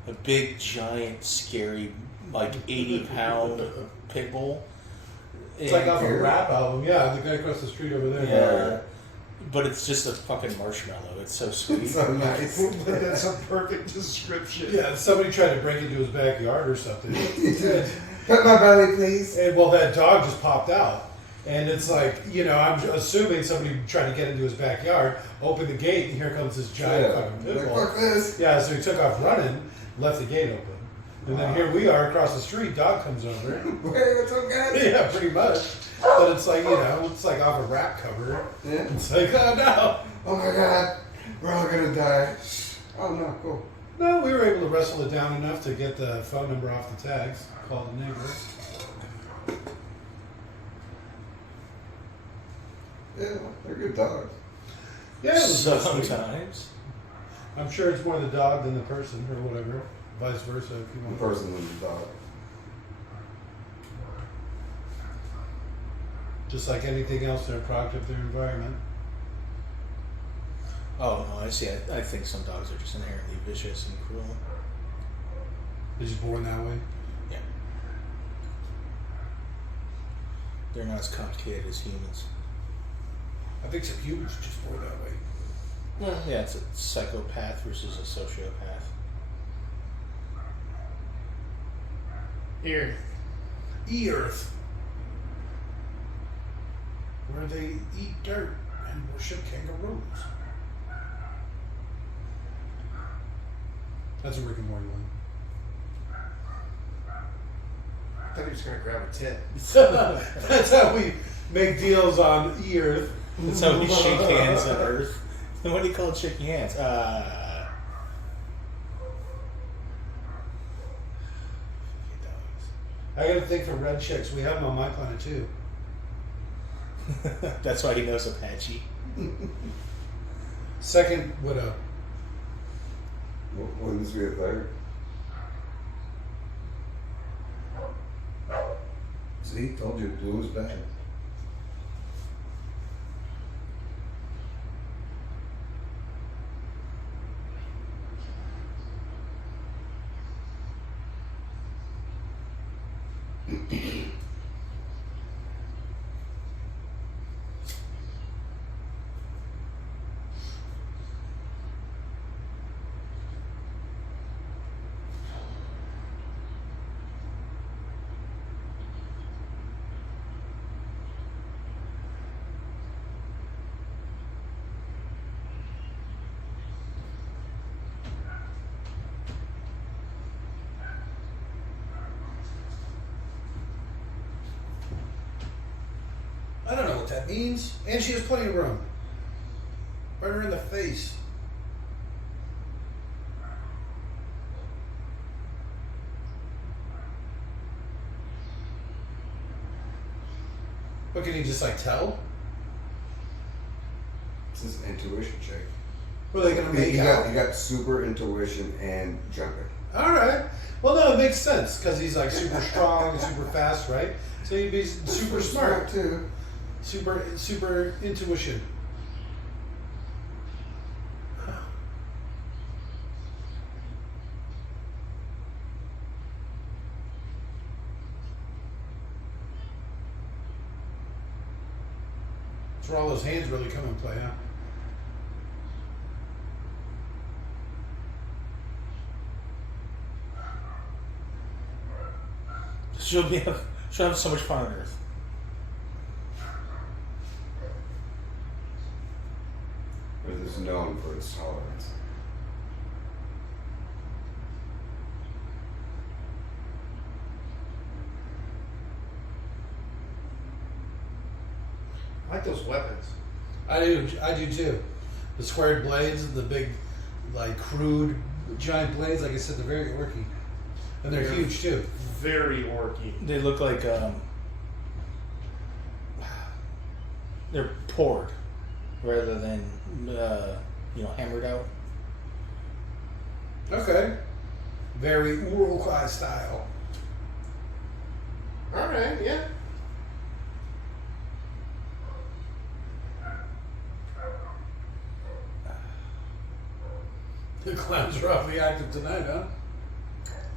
a big, giant, scary, like 80-pound pit bull. It's like off a rap album. Yeah, the guy across the street over there. Yeah. But it's just a fucking marshmallow. It's so sweet. So nice. That's a perfect description. Yeah, somebody tried to break into his backyard or something. Pet my belly, please. And well, that dog just popped out. And it's like, you know, I'm assuming somebody tried to get into his backyard, opened the gate, and here comes this giant fucking pit Like, bull. fuck this. Yeah, so he took off running, left the gate open. And then here we are across the street, dog comes over. Hey, what's up, guys? Yeah, pretty much. But it's like, you know, it's like off a rap cover. Yeah. It's like, oh no. Oh my god, we're all gonna die. Oh no, cool. No, we were able to wrestle it down enough to get the phone number off the tags, call the neighbors. Yeah, they're good dogs. Yeah, it was so sweet. Sometimes. I'm sure it's more the dog than the person or whatever. Vice versa if you The want. person was the dog. Just like anything else, they're a product of their environment. Oh, no, I see. I think some dogs are just inherently vicious and cruel. They're just born that way. Yeah. They're not as complicated as humans. I think some humans are just born that way. Well, yeah, it's a psychopath versus a sociopath. Here. E-Earth. Where they eat dirt and worship kangaroos. That's a Rick and Morty one. I thought he was gonna grab a tit. That's how we make deals on E-Earth. That's how we shake hands on Earth. What do you call it shaking hands? I gotta think for red chicks. We have them on my planet too. That's why he knows Apache. Second widow. Wouldn't this be a third? See, told you blue is bad. I don't know what that means. And she has plenty of room. Right her in the face. What can you just like tell? It's his intuition check. Were they gonna make out? He got super intuition and jumping. All right. Well, no, it makes sense because he's like super strong and super fast, right? So he'd be super smart. too. Super intuition. That's where all those hands really come in play, huh? She'll have so much fun on Earth. Earth is known for its tolerance. I like those weapons. I do too. The squared blades and the big, like crude giant blades. Like I said, they're very orky, and they're huge too. Very orky. They look like they're poured rather than hammered out. Okay, very Uruguay style. All right, yeah. The clowns are awfully active tonight, huh?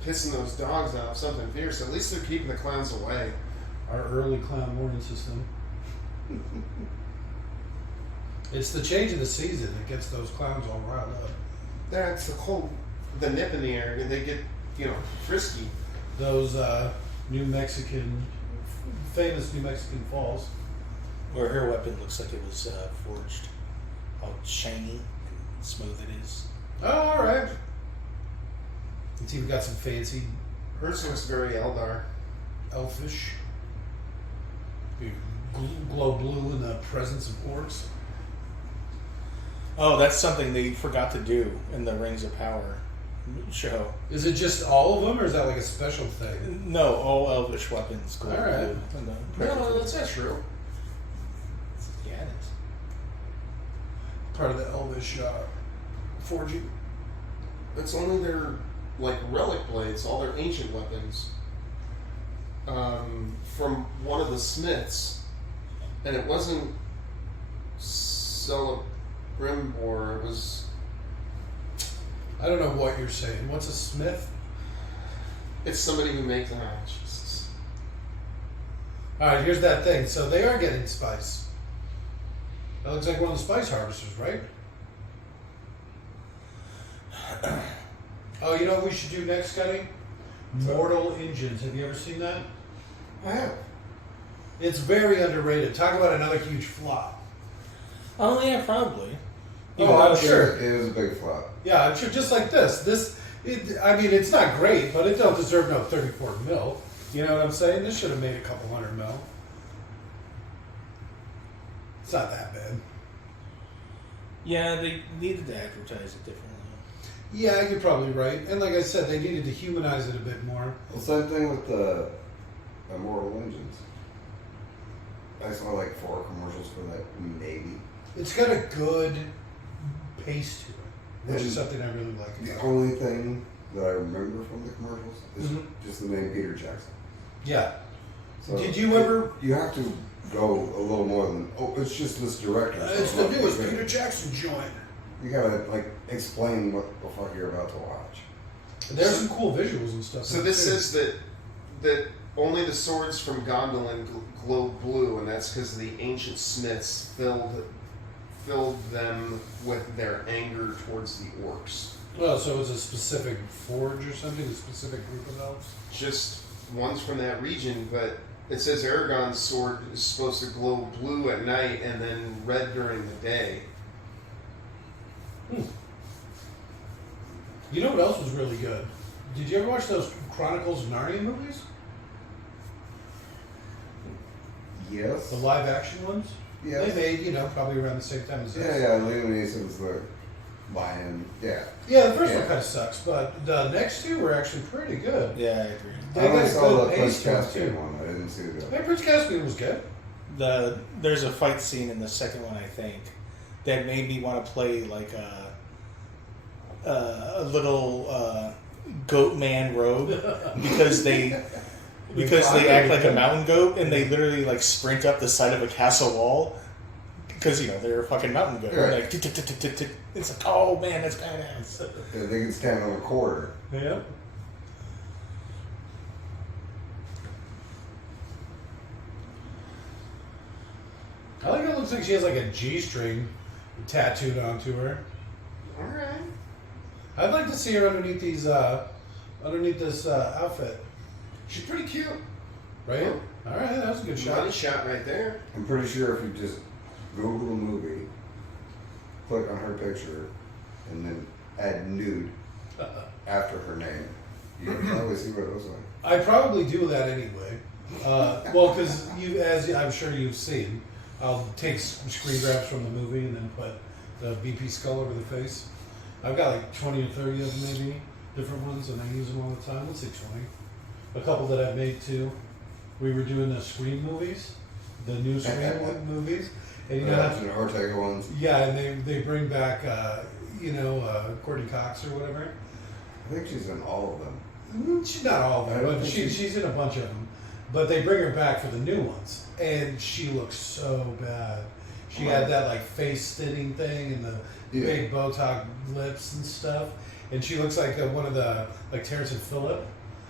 pissing those dogs off, something fierce. At least they're keeping the clowns away. Our early clown warning system. It's the change of the season that gets those clowns all riled up. That's the nip in the air. They get, frisky. Those famous New Mexican falls. Where her weapon looks like it was forged. How shiny and smooth it is. Oh, all right. It's even got some fancy Hers looks very Eldar. elfish. You glow blue in the presence of orcs. Oh, that's something they forgot to do in the Rings of Power show. Is it just all of them, or is that like a special thing? No, all elvish weapons glow All right. blue. in the No, that's not true. Yeah, it is. Part of the elvish forging. It's only their relic blades, all their ancient weapons. From one of the smiths, and it wasn't Celebrimbor. It was. I don't know what you're saying. What's a smith? It's somebody who makes. Jesus. All right, here's that thing. So they are getting spice. That looks like one of the spice harvesters, right? Oh, you know what we should do next, Scotty? Mortal Engines. Have you ever seen that? I have. It's very underrated. Talk about another huge flop. Oh yeah, probably. Oh, I'm sure. It was a big flop. Yeah, I'm sure. Just like this. It's not great, but it don't deserve no 34 mil. You know what I'm saying? This should have made a couple hundred mil. It's not that bad. Yeah, they needed to advertise it differently. Yeah, you're probably right. And like I said, they needed to humanize it a bit more. Well, same thing with the Immortal Engines. I saw like 4 commercials for that, maybe. It's got a good pace to it, which is And something I really like The about it. only thing that I remember from the commercials is Mhm. just the name Peter Jackson. Yeah. So Did you ever? You have to go a little more than, it's just this director. so It's the look, newest you Peter Jackson joint. You gotta explain what the fuck you're about to watch. There's some cool visuals and stuff. So in it, this too. says that only the swords from Gondolin glow blue, and that's because the ancient smiths filled them with their anger towards the orcs. Well, so it's a specific forge or something, a specific group of elves. Just one's from that region, but it says Aragon's sword is supposed to glow blue at night and then red during the day. You know what else was really good? Did you ever watch those Chronicles of Narnia movies? Yes. The live action ones? Yes. They made, probably around the same time as this. Yeah, Liam Neeson's the lion. Yeah. Yeah, the first Yeah. one kind of sucks, but the next two were actually pretty good. Yeah, I agree. They I only got a saw good the pace Prince to it, Caspian too. one. I didn't see the Hey, Prince Caspian was good. There's a fight scene in the second one, I think, that made me want to play like a little goat man rogue because they act like a mountain goat and they literally sprint up the side of a castle wall because they're a fucking mountain goat. Right. Like tick, tick, tick, tick, tick, tick. It's like, oh man, that's badass. They can stand on a quarter. Yeah. I like how it looks like she has like a G-string tattooed onto her. Alright. I'd like to see her underneath this outfit. She's pretty cute. Right? All right, that was a good Money shot. shot right there. I'm pretty sure if you just Google the movie, click on her picture, and then add nude after her name, you can probably see what it looks like. I probably do that anyway. Well, because as I'm sure you've seen, I'll take screen grabs from the movie and then put the BP skull over the face. I've got like 20 or 30 of them, maybe different ones, and I use them all the time. Let's say 20. A couple that I've made too. We were doing the Scream movies, the new Scream movies, and you know, The Ortega ones. yeah, and they bring back Courtney Cox or whatever. I think she's in all of them. She's not all of I them, don't but think she's in a bunch of them. But they bring her back for the new ones, and she looks so bad. She had that face thinning thing and the big Botox lips and stuff, and she looks like one of the Terrence and Phillip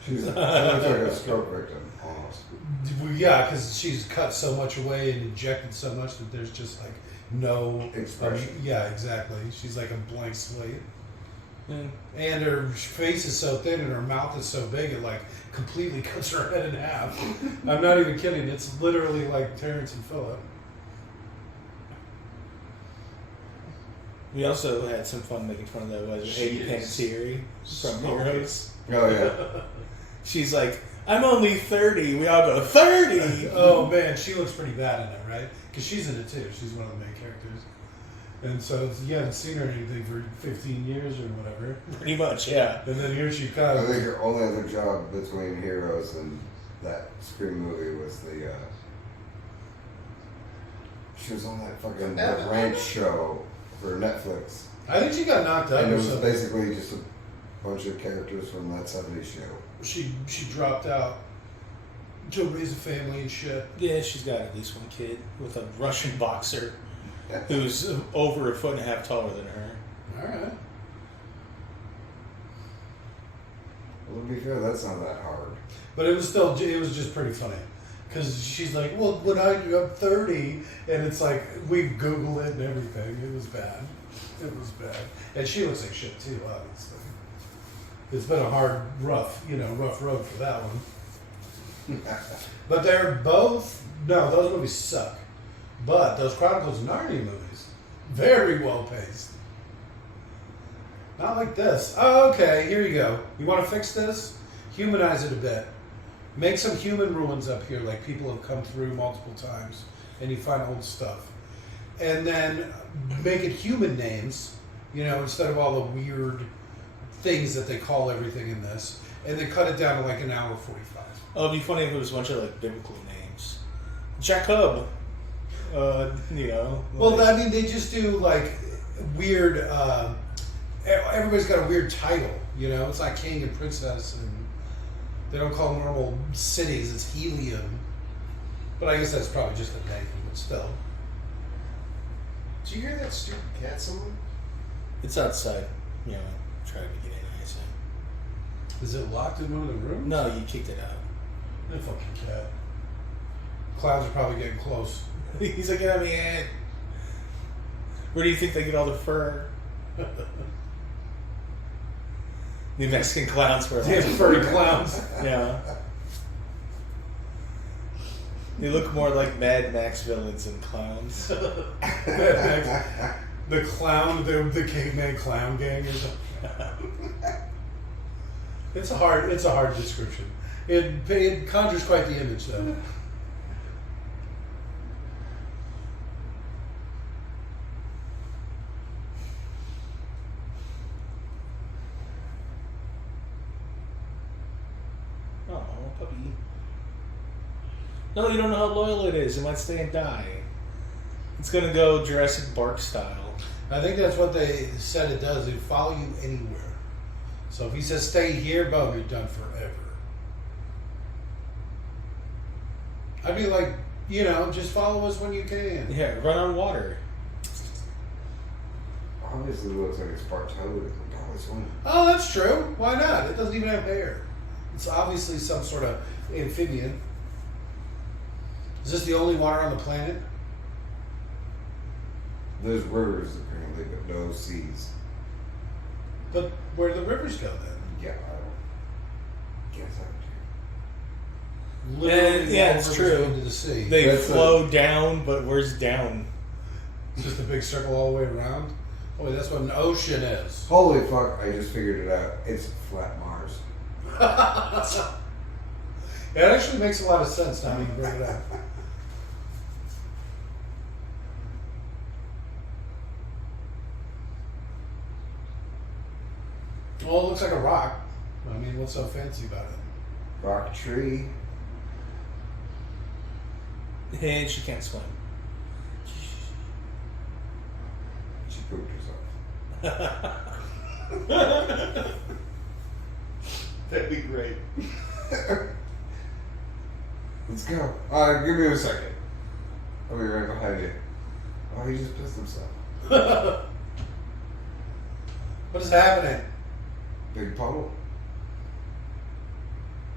She looks like a stroke victim, almost. Well, yeah, because she's cut so much away and injected so much that there's just like no Expression. yeah, exactly. She's like a blank slate. Mm. And her face is so thin and her mouth is so big it like completely cuts her head in half. I'm not even kidding. It's literally like Terrence and Phillip. We also had some fun making fun of that. Was Eddie Panettiere from Heroes? Oh yeah. She's like, I'm only 30. We all go 30. Oh man, she looks pretty bad in it, right? Because she's in it too. She's one of the main characters. And so you haven't seen her in anything for 15 years or whatever. Pretty much, yeah. And then here she I comes. think her only other job between Heroes and that Scream movie was the. She was on that fucking that ranch show for Netflix. I think she got knocked up And it or was something. basically just a bunch of characters from that 70s show. She dropped out to raise a family and shit. Yeah, she's got at least one kid with a Russian boxer who's over 1.5 feet taller than her. All right. Well, to be fair, that's not that hard. But it was just pretty funny. Because she's like, well, when I'm 30, and it's like, we Googled it and everything. It was bad. It was bad. And she looks like shit too, obviously. It's been a hard, rough road for that one. But they're both, no, those movies suck. But those Chronicles of Narnia movies, very well paced. Not like this. Oh, okay, here you go. You want to fix this? Humanize it a bit. Make some human ruins up here, like people have come through multiple times, and you find old stuff. And then make it human names, instead of all the weird things that they call everything in this. And then cut it down to like an hour 45. Oh, it'd be funny if it was a bunch of like biblical names. Jacob. Well, I mean, they just do like weird. Everybody's got a weird title, It's like king and princess, and they don't call normal cities. It's Helium, but I guess that's probably just a name, but still. Did you hear that stupid cat song? It's outside. Try to get in. I say. Is it locked in one of the rooms? No, you kicked it out. No fucking cat. Clowns are probably getting close. He's like, get out of my head. Where do you think they get all the fur? New Mexican clowns were Damn furry clowns. Yeah. They look more like Mad Max villains than clowns. The clown, the caveman clown gang or something. It's a hard description. It conjures quite the image, though. Oh, puppy. No, you don't know how loyal it is. It might stay and die. It's gonna go Jurassic Park style. I think that's what they said it does. It follow you anywhere. So if he says stay here, boom, you're done forever. I'd be like, just follow us when you can. Yeah, run on water. Obviously, it looks like it's part toad. It could probably swim. Oh, that's true. Why not? It doesn't even have hair. It's obviously some sort of amphibian. Is this the only water on the planet? There's rivers apparently, but no seas. But where do the rivers go then? Yeah, I don't guess I do. Literally, Yeah, all it's rivers true. go into the sea. They That's flow down, but where's down? It's just a big circle all the way around. Oh, that's what an ocean is. Holy fuck! I just figured it out. It's flat Mars. It actually makes a lot of sense now that you bring it up. Well, it looks like a rock. I mean, what's so fancy about it? Rock tree. And she can't swim. She pooped herself. That'd be great. Let's go. Give me a second. I'll be right behind you. Oh, he just pissed himself. What is happening? Big puddle.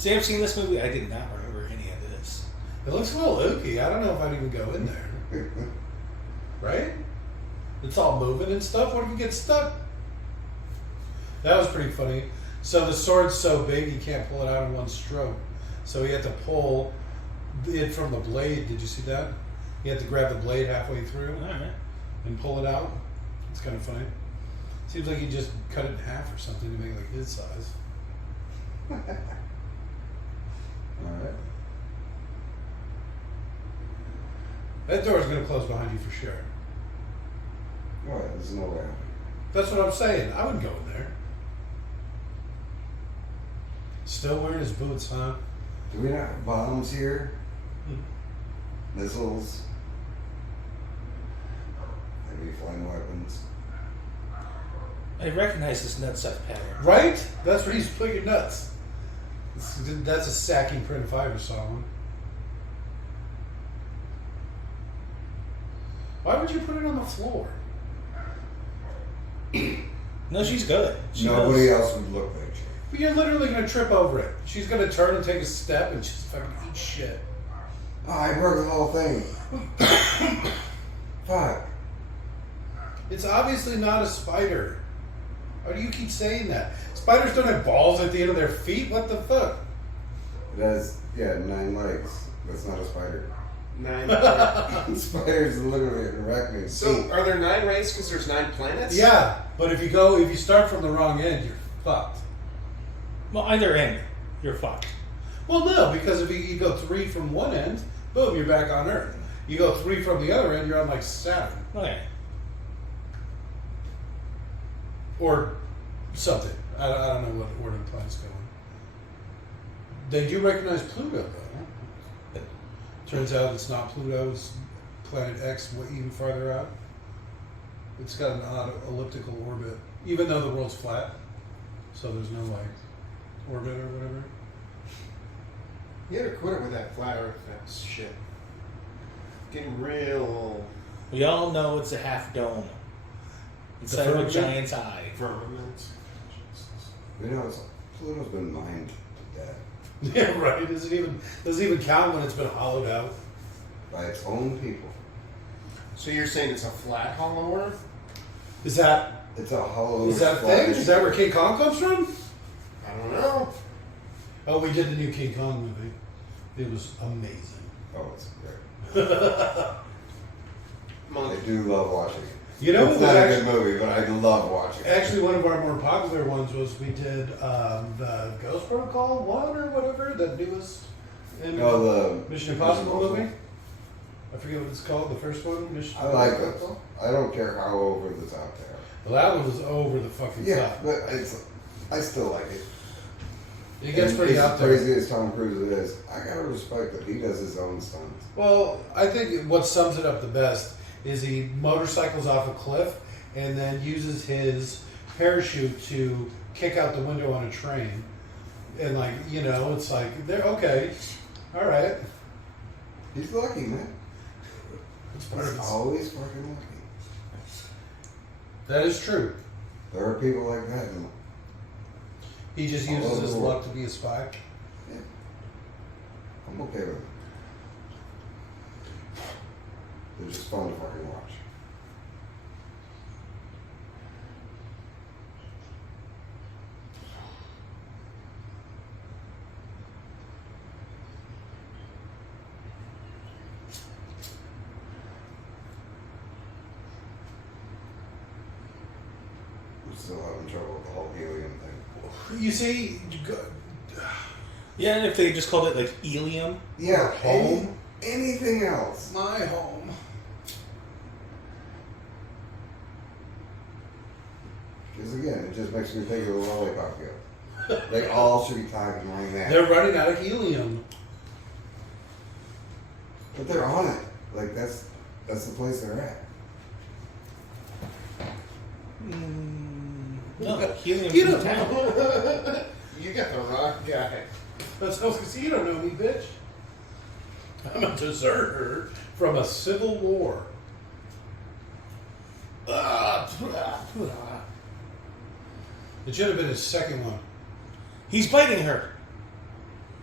See, I've seen this movie. I did not remember any of this. It looks a little ooky. I don't know if I'd even go in there. Right? It's all moving and stuff. What if you get stuck? That was pretty funny. So the sword's so big he can't pull it out in one stroke. So he had to pull it from the blade. Did you see that? He had to grab the blade halfway through All right. and pull it out. It's kind of funny. Seems like he just cut it in half or something to make it like his size. Alright. That door's gonna close behind you for sure. What? There's no way. That's what I'm saying. I wouldn't go in there. Still wearing his boots, huh? Do we not have bombs here? Missiles? Maybe flying weapons? I recognize this nutsack pattern. Right? That's where he's putting nuts. That's a sacking print if I ever saw one. Why would you put it on the floor? No, she's good. She Nobody knows. else would look like you. But you're literally gonna trip over it. She's gonna turn and take a step and just fucking eat shit. Oh, I broke the whole thing. Fuck. It's obviously not a spider. Why do you keep saying that? Spiders don't have balls at the end of their feet? What the fuck? It has, 9 legs. That's not a spider. 9. Spiders are literally an arachnid. So, are there 9 rays because there's 9 planets? Yeah, but if you start from the wrong end, you're fucked. Well, either end, you're fucked. Well, no, because if you go 3 from one end, boom, you're back on Earth. You go 3 from the other end, you're on like Saturn Okay. or something. I don't know what order the planets go in. They do recognize Pluto, though. It turns out it's not Pluto; it's Planet X, even farther out. It's got an odd elliptical orbit, even though the world's flat. So there's no like orbit or whatever. You gotta quit it with that flat Earth shit. Getting real We all know it's a half dome inside of a firmament? giant's eye. firmament. Pluto's been mined to death Yeah, right. It doesn't even count when it's been hollowed out. by its own people. So you're saying it's a flat hollow Earth? Is that It's a hollow. a thing? Is that where King Kong comes from? I don't know. Oh, we did the new King Kong movie. It was amazing. Oh, it's great. I do love watching it. You know, It's what was not a good actually, movie, but I love watching it. actually one of our more popular ones was we did the Ghost Protocol 1 or whatever, the newest No, the Mission Impossible movie. I forget what it's called, the first one. Mission I like it. Impossible. I don't care how over the top they are. Well, that one was over the fucking Yeah, top. but I still like it. It gets And pretty as out there. crazy as Tom Cruise is, I gotta respect that he does his own stunts. Well, I think what sums it up the best is he motorcycles off a cliff and then uses his parachute to kick out the window on a train. And like, it's like, they're okay. All right. He's lucky, man. It's part of He's his- always fucking lucky. That is true. There are people like that. He just All uses over his the luck world. to be a spy. Yeah. I'm okay with it. They're just fun to fucking watch. I'm still having trouble with the whole alien thing. You see, Yeah, and if they just called it like helium. Yeah, home? anything else. my home. Because again, it just makes me think of the lollipop guy. They all should be talking like that. They're running out of helium. But they're on it. Like that's the place they're at. No, helium's You in don't town. know. You got the wrong guy. That's how you don't know me, bitch. I'm a deserter from a civil war. It should have been his second one. He's biting her.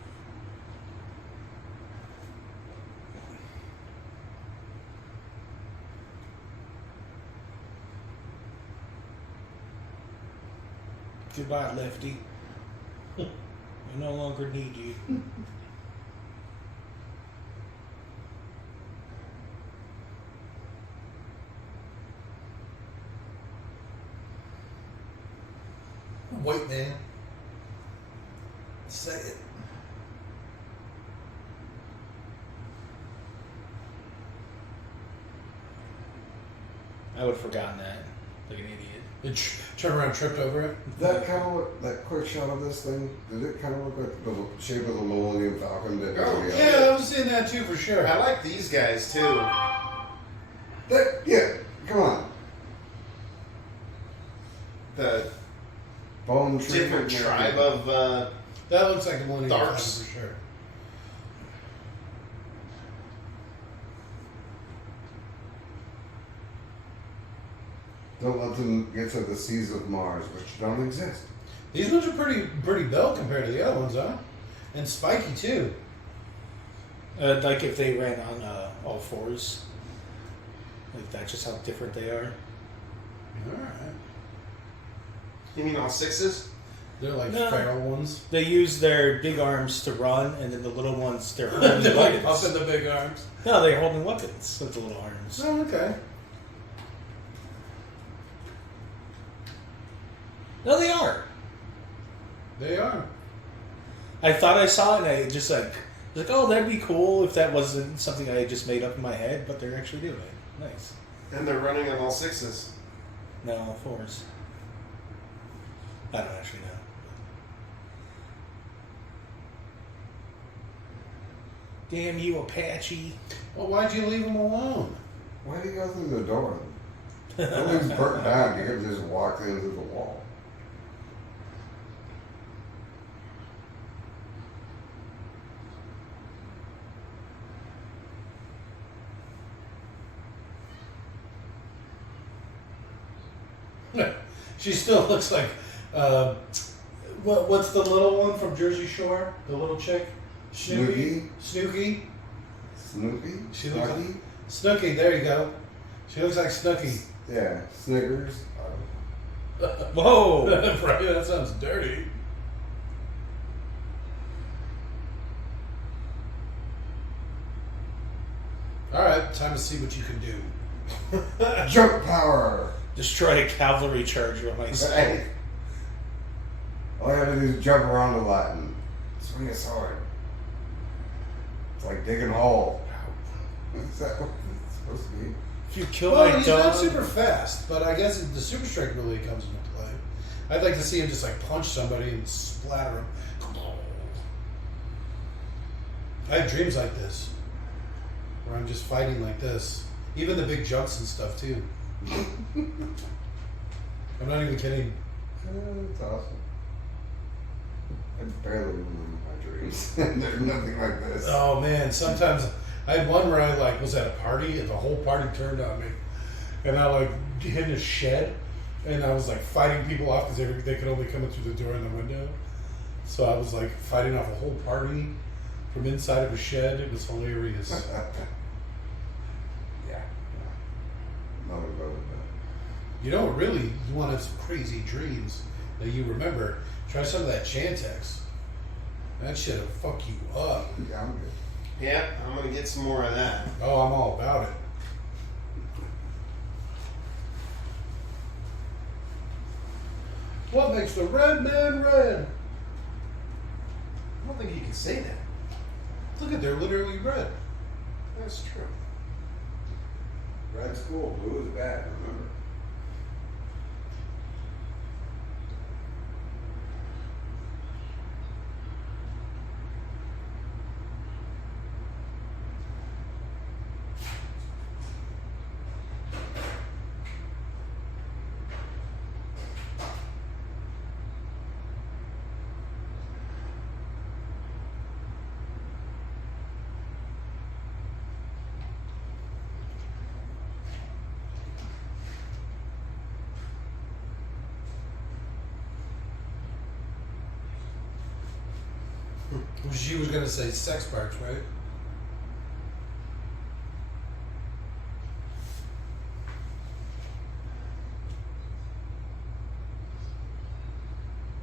Goodbye, Lefty. I no longer need you. Wait, man. Say it. I would have forgotten that. Like an idiot. It turned around and tripped over it. That kind of look, that quick shot of this thing, did it kind of look like the shape of the Millennium Falcon? That Oh, Yeah, I was seeing that too for sure. I like these guys too. That, yeah, come on. The Bone tree. different tribe of That looks like the Millennium Falcon Darks. for sure. Don't let them get to the seas of Mars, which don't exist. These ones are pretty built compared to the other ones, huh? And spiky too. Like if they ran on all fours. Like that's just how different they are. All right. you mean all sixes? They're like No. feral ones. They use their big arms to run, and then the little ones, they're holding They're like weapons. up in the big arms. No, they're holding weapons with the little arms. Oh, okay. No, they are. They are. I thought I saw it, and I just was like, oh, that'd be cool if that wasn't something I had just made up in my head, but they're actually doing it. Nice. And they're running on all sixes. No, all fours. I don't actually know. Damn you, Apache. Well, why'd you leave them alone? Why do you go through the door? Building's burnt down. You could have just walked in through the wall. She still looks like. What's the little one from Jersey Shore? The little chick? Snooki? Snooki? Snoopy? She looks Snooki? Snooki, there you go. She looks like Snooki. Yeah, Snickers. Whoa! Right, that sounds dirty. Alright, time to see what you can do. Jump power! Destroy a cavalry charge with my sword. Right. All you have to do is jump around a lot and swing a sword. It's like digging a hole. Is that what it's supposed to be? If you kill Well, my he's dog, not super fast, but I guess the super strength really comes into play. I'd like to see him just like punch somebody and splatter him. I have dreams like this, where I'm just fighting like this. Even the big jumps and stuff too. I'm not even kidding. That's awesome. I barely remember my dreams. They're nothing like this. Oh man, sometimes I had one where I like was at a party and the whole party turned on me, and I like hid in a shed, and I was like fighting people off because they could only come in through the door and the window. So I was like fighting off a whole party from inside of a shed. It was hilarious. Yeah. Nothing better than You know, really, you want to have some crazy dreams that you remember. Try some of that Chantix. That shit'll fuck you up. that. Yeah, I'm good. Yeah, I'm gonna get some more of that. Oh, I'm all about it. What makes the red man red? I don't think you can say that. Look at, they're literally red. That's true. Red's cool. Blue is bad, remember? She was gonna say sex parts, right?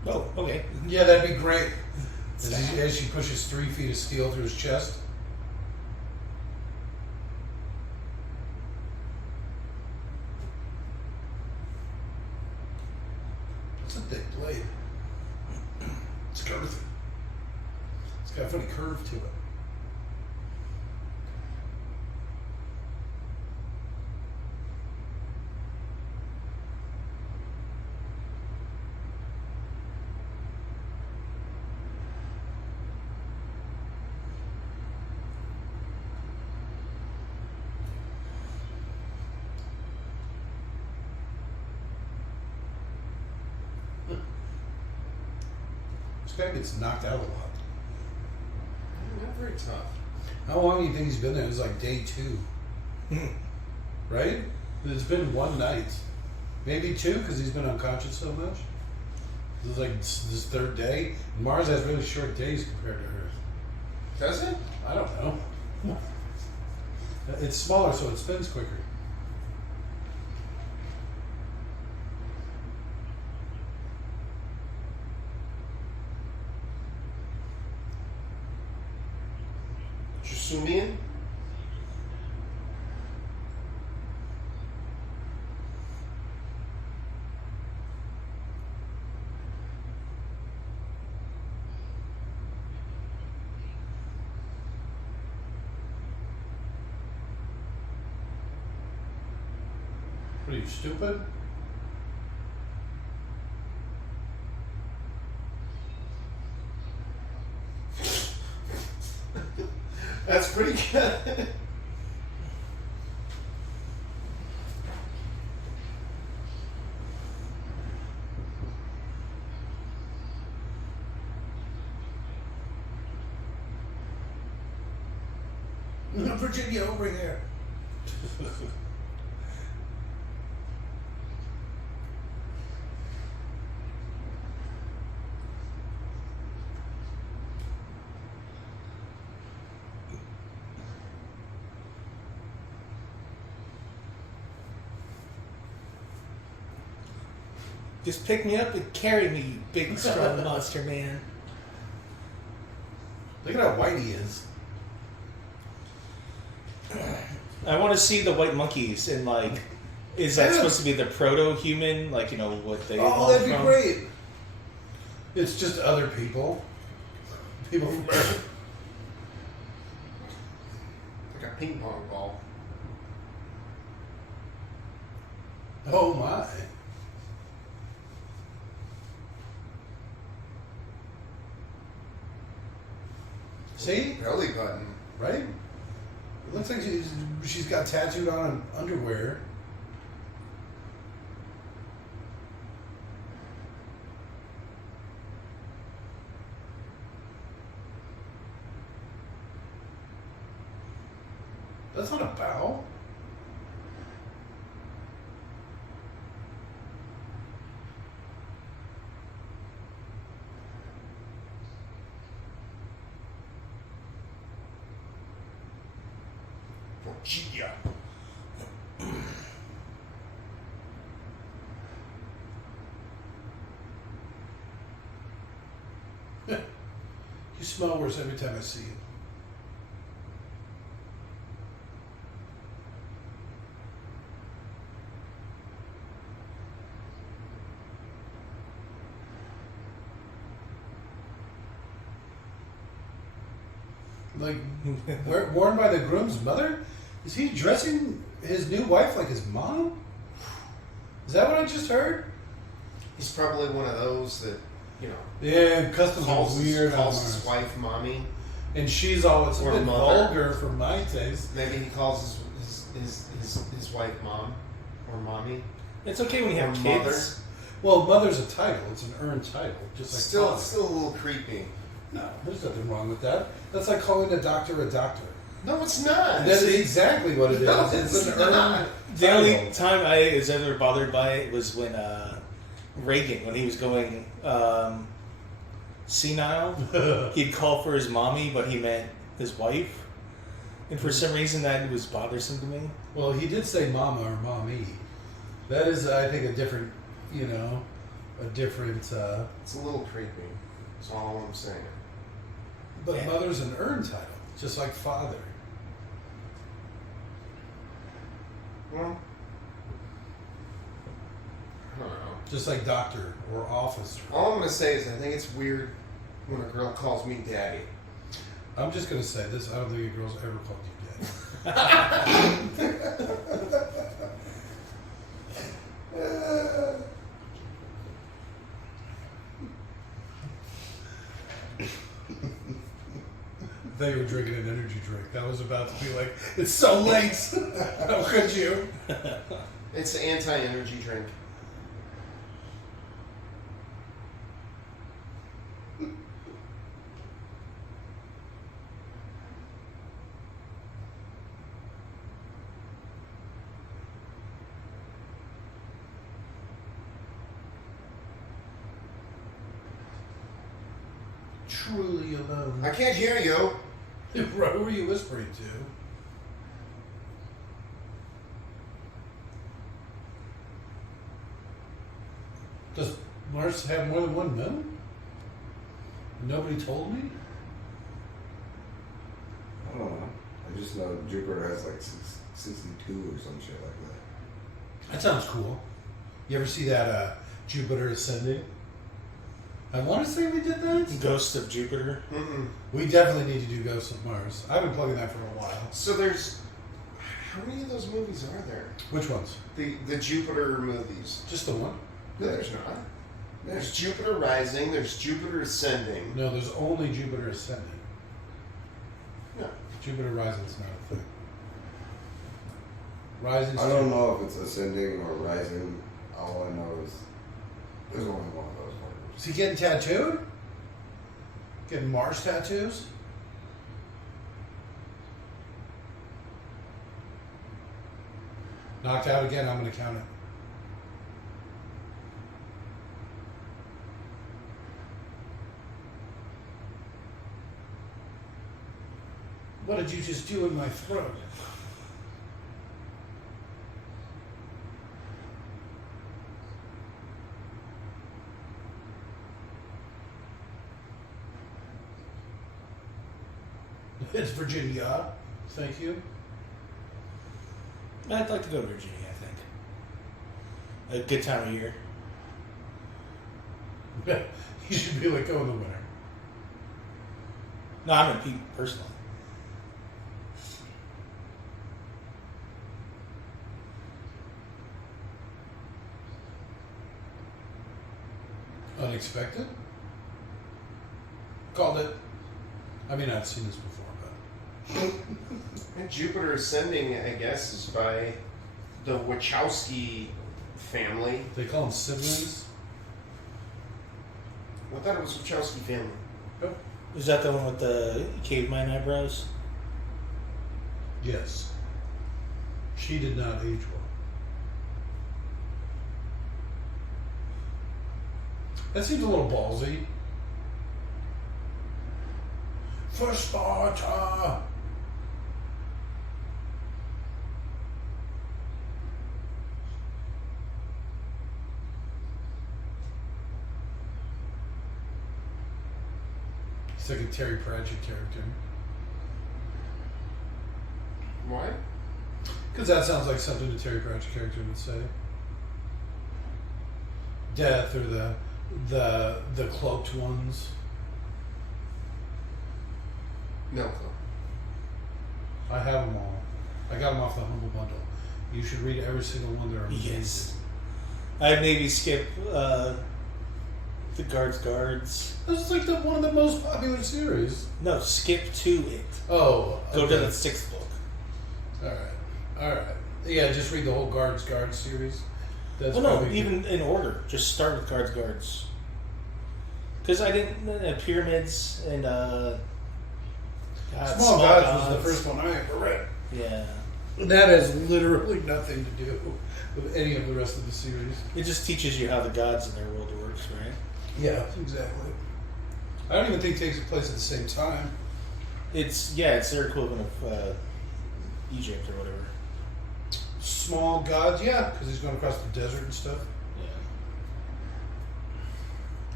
Oh, okay. Yeah, that'd be great. As she pushes 3 feet of steel through his chest. It's a thick blade. It's girthy. It's got a funny curve to it. This guy gets knocked out a lot. Not very tough. How long do you think he's been there? It was like day 2. Right? It's been 1 night. Maybe 2 because he's been unconscious so much. This is like this 3rd day. Mars has really short days compared to Earth. Does it? I don't know. It's smaller so it spins quicker. Jusumian? What are you, stupid? That's pretty good. Virginia, over here. Just pick me up and carry me, you big strong monster man. Look at how white he is. I want to see the white monkeys and like, is that Yeah. supposed to be the proto-human? Like, you know what they Oh, evolved that'd be from? great. It's just other people. People from Earth. Like a ping pong ball. Oh my. See? Belly button. Right? It looks like she's got tattooed on underwear. That's not a bow. Virginia. You smell worse every time I see you. Like, worn by the groom's mother? Is he dressing his new wife like his mom? Is that what I just heard? He's probably one of those that, you know, Yeah, customs are calls, weird. calls on his Mars. wife mommy. And she's all, it's a Or bit mother. vulgar for my taste. Maybe he calls his wife mom or mommy. It's okay when you have Or kids. mother. Well, mother's a title. It's an earned title. Just like Still, father. still a little creepy. No, there's nothing wrong with that. That's like calling a doctor a doctor. No, it's not. That's exactly what it is. No, It's it's an not. earned The title. only time I was ever bothered by it was when Reagan, when he was going senile, he'd call for his mommy, but he meant his wife. And for some reason that was bothersome to me. Well, he did say mama or mommy. That is, I think, a different, a different. It's a little creepy. That's all I'm saying. But Yeah. mother's an earned title, just like father. Well, I don't know. Just like doctor or officer. All I'm gonna say is I think it's weird when a girl calls me daddy. I'm just gonna say this. I don't think a girl's ever called you daddy. I thought you were drinking an energy drink. That was about to be like, it's so late. How could you? It's an anti-energy drink. Truly alone. I can't hear you. Who were you whispering to? Does Mars have more than one moon? Nobody told me? I don't know. I just know Jupiter has like 62 or some shit like that. That sounds cool. You ever see that Jupiter Ascending? I want to say we did that. Ghost of Jupiter. Mm-mm. We definitely need to do Ghosts of Mars. I've been plugging that for a while. So there's how many of those movies are there? Which ones? The Jupiter movies. Just the one? No, there's not. There's Jupiter Rising. There's Jupiter Ascending. No, there's only Jupiter Ascending. No. Jupiter Rising's not a thing. Rising's I don't know if it's ascending or rising. All I know is there's only one of those words. Is he getting tattooed? Getting Mars tattoos? Knocked out again, I'm going to count it. What did you just do in my throat? It's Virginia. Thank you. I'd like to go to Virginia, I think. A good time of year. You should be like, go in the winter. No, I'm in Pete personally. Unexpected? Called it. I mean, I've seen this before, but And Jupiter Ascending, I guess, is by the Wachowski family. they call them siblings. I thought it was Wachowski family. Yep. Is that the one with the caveman eyebrows? Yes. She did not age well. That seems a little ballsy. For Sparta! It's like a Terry Pratchett character. Why? Because that sounds like something a Terry Pratchett character would say. Death or the cloaked ones. No clue. I have them all. I got them off the Humble Bundle. You should read every single one. They're amazing. Yes. I'd maybe skip the Guards. This is like one of the most popular series. No, skip to it. Oh, Go okay. to the 6th book. All right. Yeah, just read the whole Guards series. That's Well, no, probably even in order. Just start with Guards. Because I didn't... Pyramids and... Small Gods was the first one I ever read. Yeah. That has literally nothing to do with any of the rest of the series. It just teaches you how the gods in their world works, right? Yeah, exactly. I don't even think it takes place at the same time. It's their equivalent of Egypt or whatever. Small Gods, yeah, because he's going across the desert and stuff. Yeah.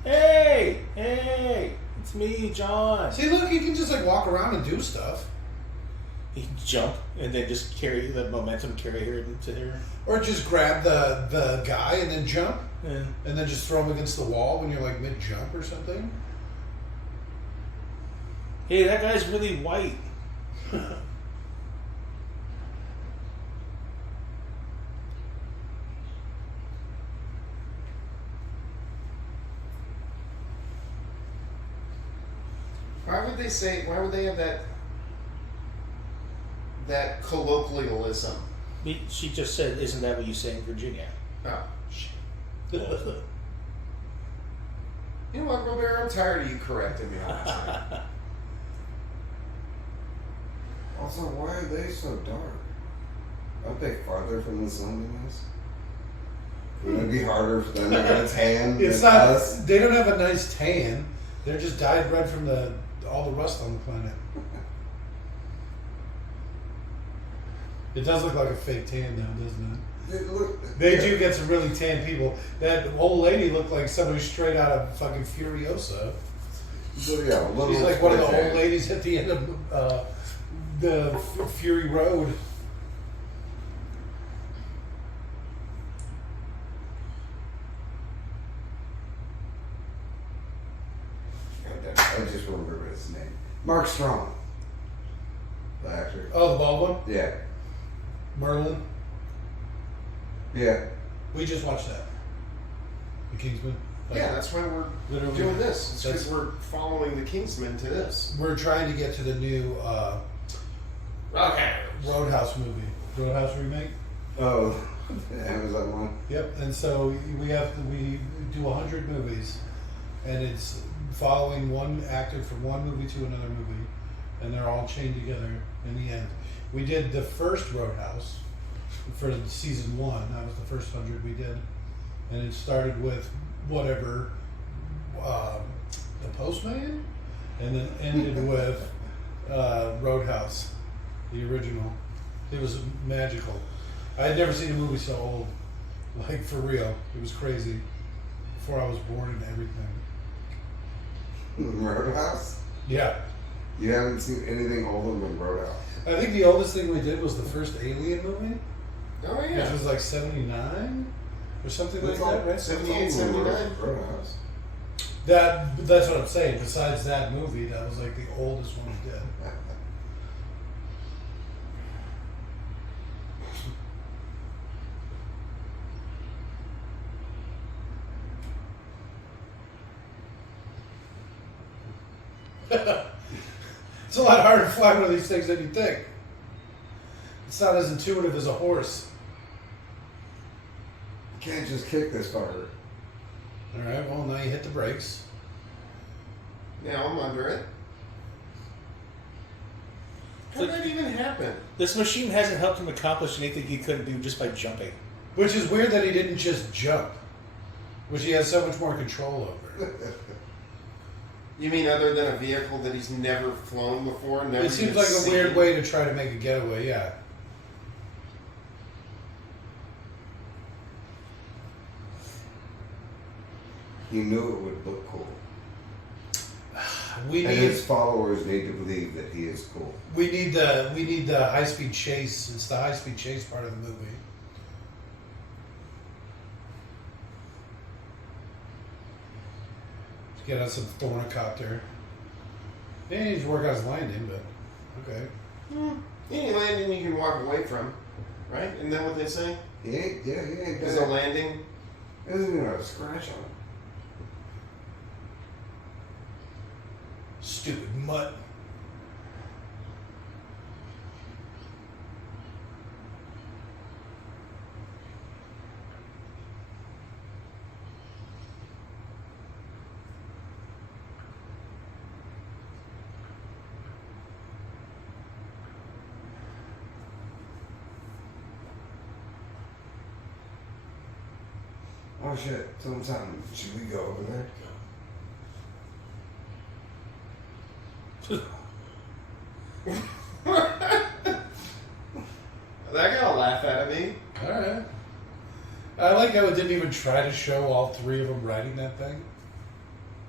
Hey, it's me, John. See, look, he can just like walk around and do stuff, He can jump and then just carry the momentum, carry her into here. or just grab the guy and then jump, Yeah. and then just throw him against the wall when you're like mid jump or something. Hey, that guy's really white. Why would they say? Why would they have that colloquialism? She just said, "Isn't that what you say in Virginia?" Oh, shit. You know what, Robert? I'm tired of you correcting me all the time. Also, why are they so dark? Aren't they farther from the sun than us? Would it be harder for them to get a tan It's than not. us? They don't have a nice tan. They're just dyed red from all the rust on the planet. It does look like a fake tan, though, doesn't it? They do get some really tan people. That old lady looked like somebody straight out of fucking Furiosa. Yeah, a little She's like one of the tan. old ladies at the end of the Fury Road. God damn it, I just remember his name. Mark Strong. The actor. Oh, the bald one? Yeah. Merlin? Yeah. We just watched that. The Kingsman? Like, Yeah, that's why we're literally doing this. It's because that's- we're following the Kingsman to this. We're trying to get to the new Okay. Roadhouse movie. Roadhouse remake? Oh, the Amazon one. Yep, and so we do 100 movies, and it's following one actor from one movie to another movie, and they're all chained together in the end. We did the first Roadhouse for season 1. That was the first 100 we did, and it started with whatever, the Postman, and then ended with Roadhouse, the original. It was magical. I had never seen a movie so old. Like, for real. It was crazy. Before I was born and everything. Roadhouse? Yeah. You haven't seen anything older than Roadhouse? I think the oldest thing we did was the first Alien movie, Oh which yeah. was like 79 or something That's like all- that, right? 78, that's all 79. Roadhouse. That's what I'm saying. Besides that movie, that was like the oldest one we did. It's a lot harder to fly one of these things than you think. It's not as intuitive as a horse. You can't just kick this fucker. All right, well, now you hit the brakes. Now I'm under it. How did that even happen? This machine hasn't helped him accomplish anything he couldn't do just by jumping. Which is weird that he didn't just jump, which he has so much more control over. You mean other than a vehicle that he's never flown before? Never It seems even like a seen? weird way to try to make a getaway, yeah. He knew it would look cool. We And need his followers need to believe that he is cool. we need the high speed chase. It's the high speed chase part of the movie. Let's get on some Thornicopter. He needs to work out his landing, but okay. Any landing you can walk away from, right? Isn't that what they say? He ain't Is a bad. landing? He doesn't even have a scratch on him. Stupid mutt. Oh shit, sometime should we go over there? That got a laugh out of me. Alright. I like how it didn't even try to show all three of them riding that thing.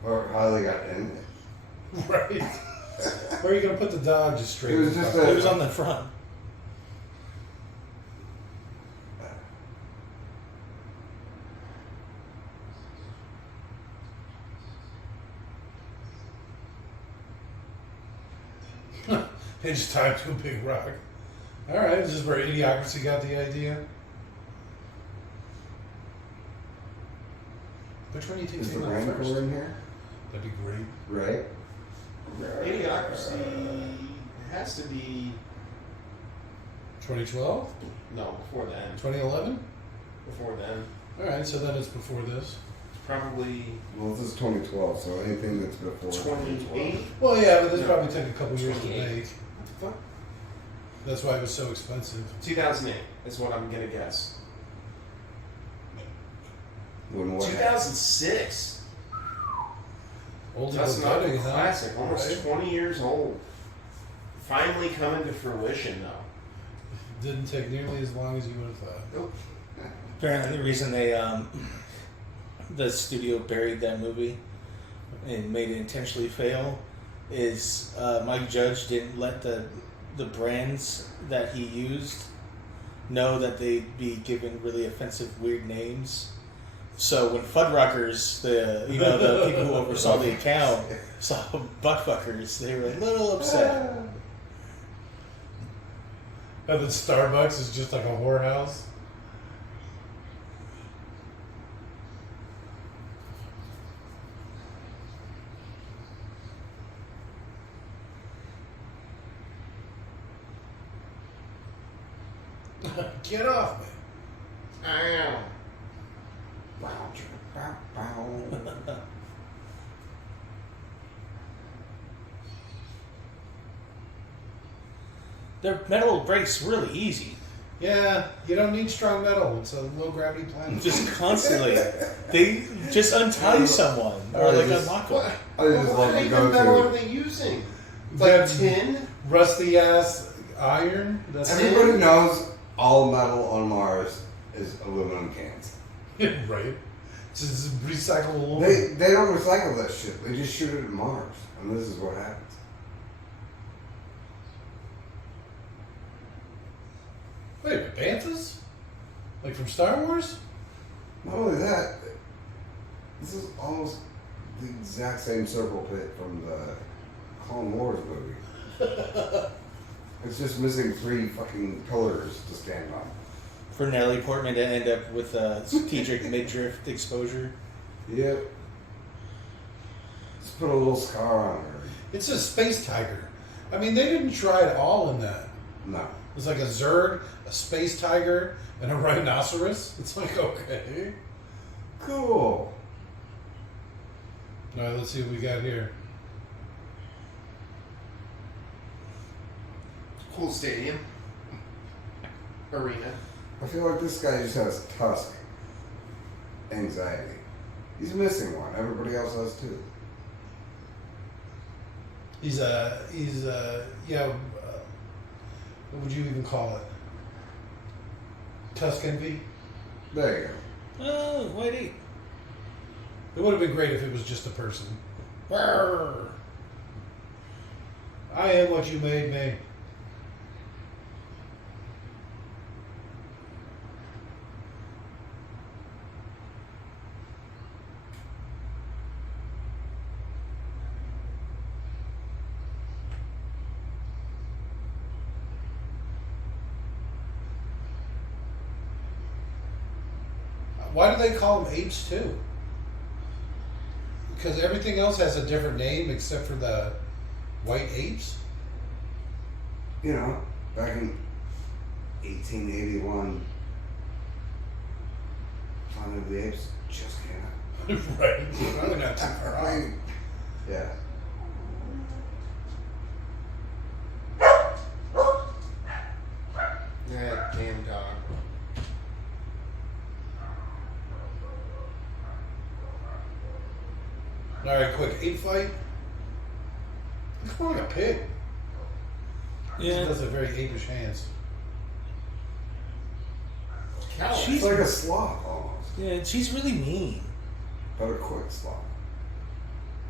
Or how they got in it. Right. Where are you gonna put the dog just straight? It was in the just fucking- It was on the front. They just tied to a big rock. All right, is this where Idiocracy got the idea? Which one do you think Is the came out Rancor first? in here? That'd be great. Right? Idiocracy has to be 2012? no before then. 2011? Before then, All right, so then it's before this. it's probably Well, this is 2012, so anything that's before 28. Well, yeah, but this No. probably took a couple years to 28. make. Fuck. That's why it was so expensive. 2008 is what I'm gonna guess. When what? 2006. Oldie That's but not a goodie, huh? classic. Almost Right? 20 years old. Finally coming to fruition, though. Didn't take nearly as long as you would have thought. Nope. Apparently, the reason they the studio buried that movie and made it intentionally fail is Mike Judge didn't let the brands that he used know that they'd be given really offensive, weird names. So when Fuddruckers, the people who oversaw the account, saw buttfuckers, they were a little upset. And then Starbucks is just like a whorehouse. Get off me. Ow. Their metal breaks really easy. Yeah, you don't need strong metal. It's a low gravity planet. Just constantly. They just untie someone or like unlock them. What? I just What love kind to of go metal to. are they using? Them Like tin? rusty ass iron. That's Everybody knows all metal on Mars is aluminum cans. right. It's just recycled aluminum. They don't recycle that shit. They just shoot it at Mars, and this is what happens. Wait a minute, Banthas? Like from Star Wars? Not only that, this is almost the exact same circle pit from the Clone Wars movie. It's just missing 3 fucking pillars to stand on. For Natalie Portman to end up with a strategic mid-drift exposure. Yep. Just put a little scar on her. It's a space tiger. I mean, they didn't try it all in that. No. It's like a Zerg, a space tiger, and a rhinoceros. It's like, okay. Cool. All right, let's see what we got here. Cool stadium. Arena. I feel like this guy just has tusk anxiety. He's missing one. Everybody else has too. What would you even call it? Tusk envy? There you go. Oh, white ape. It would have been great if it was just a person. Brrr. I am what you made me. Why do they call them apes too? Because everything else has a different name except for the white apes. You know, back in 1881, Planet of the Apes just came out. Right. Probably not too far off. Yeah. That damn dog. All right, quick ape fight. Looks more like a pig. He Yeah. does have very apish hands. Cow. It's She's like a sloth almost, yeah, she's really mean. but a quick sloth.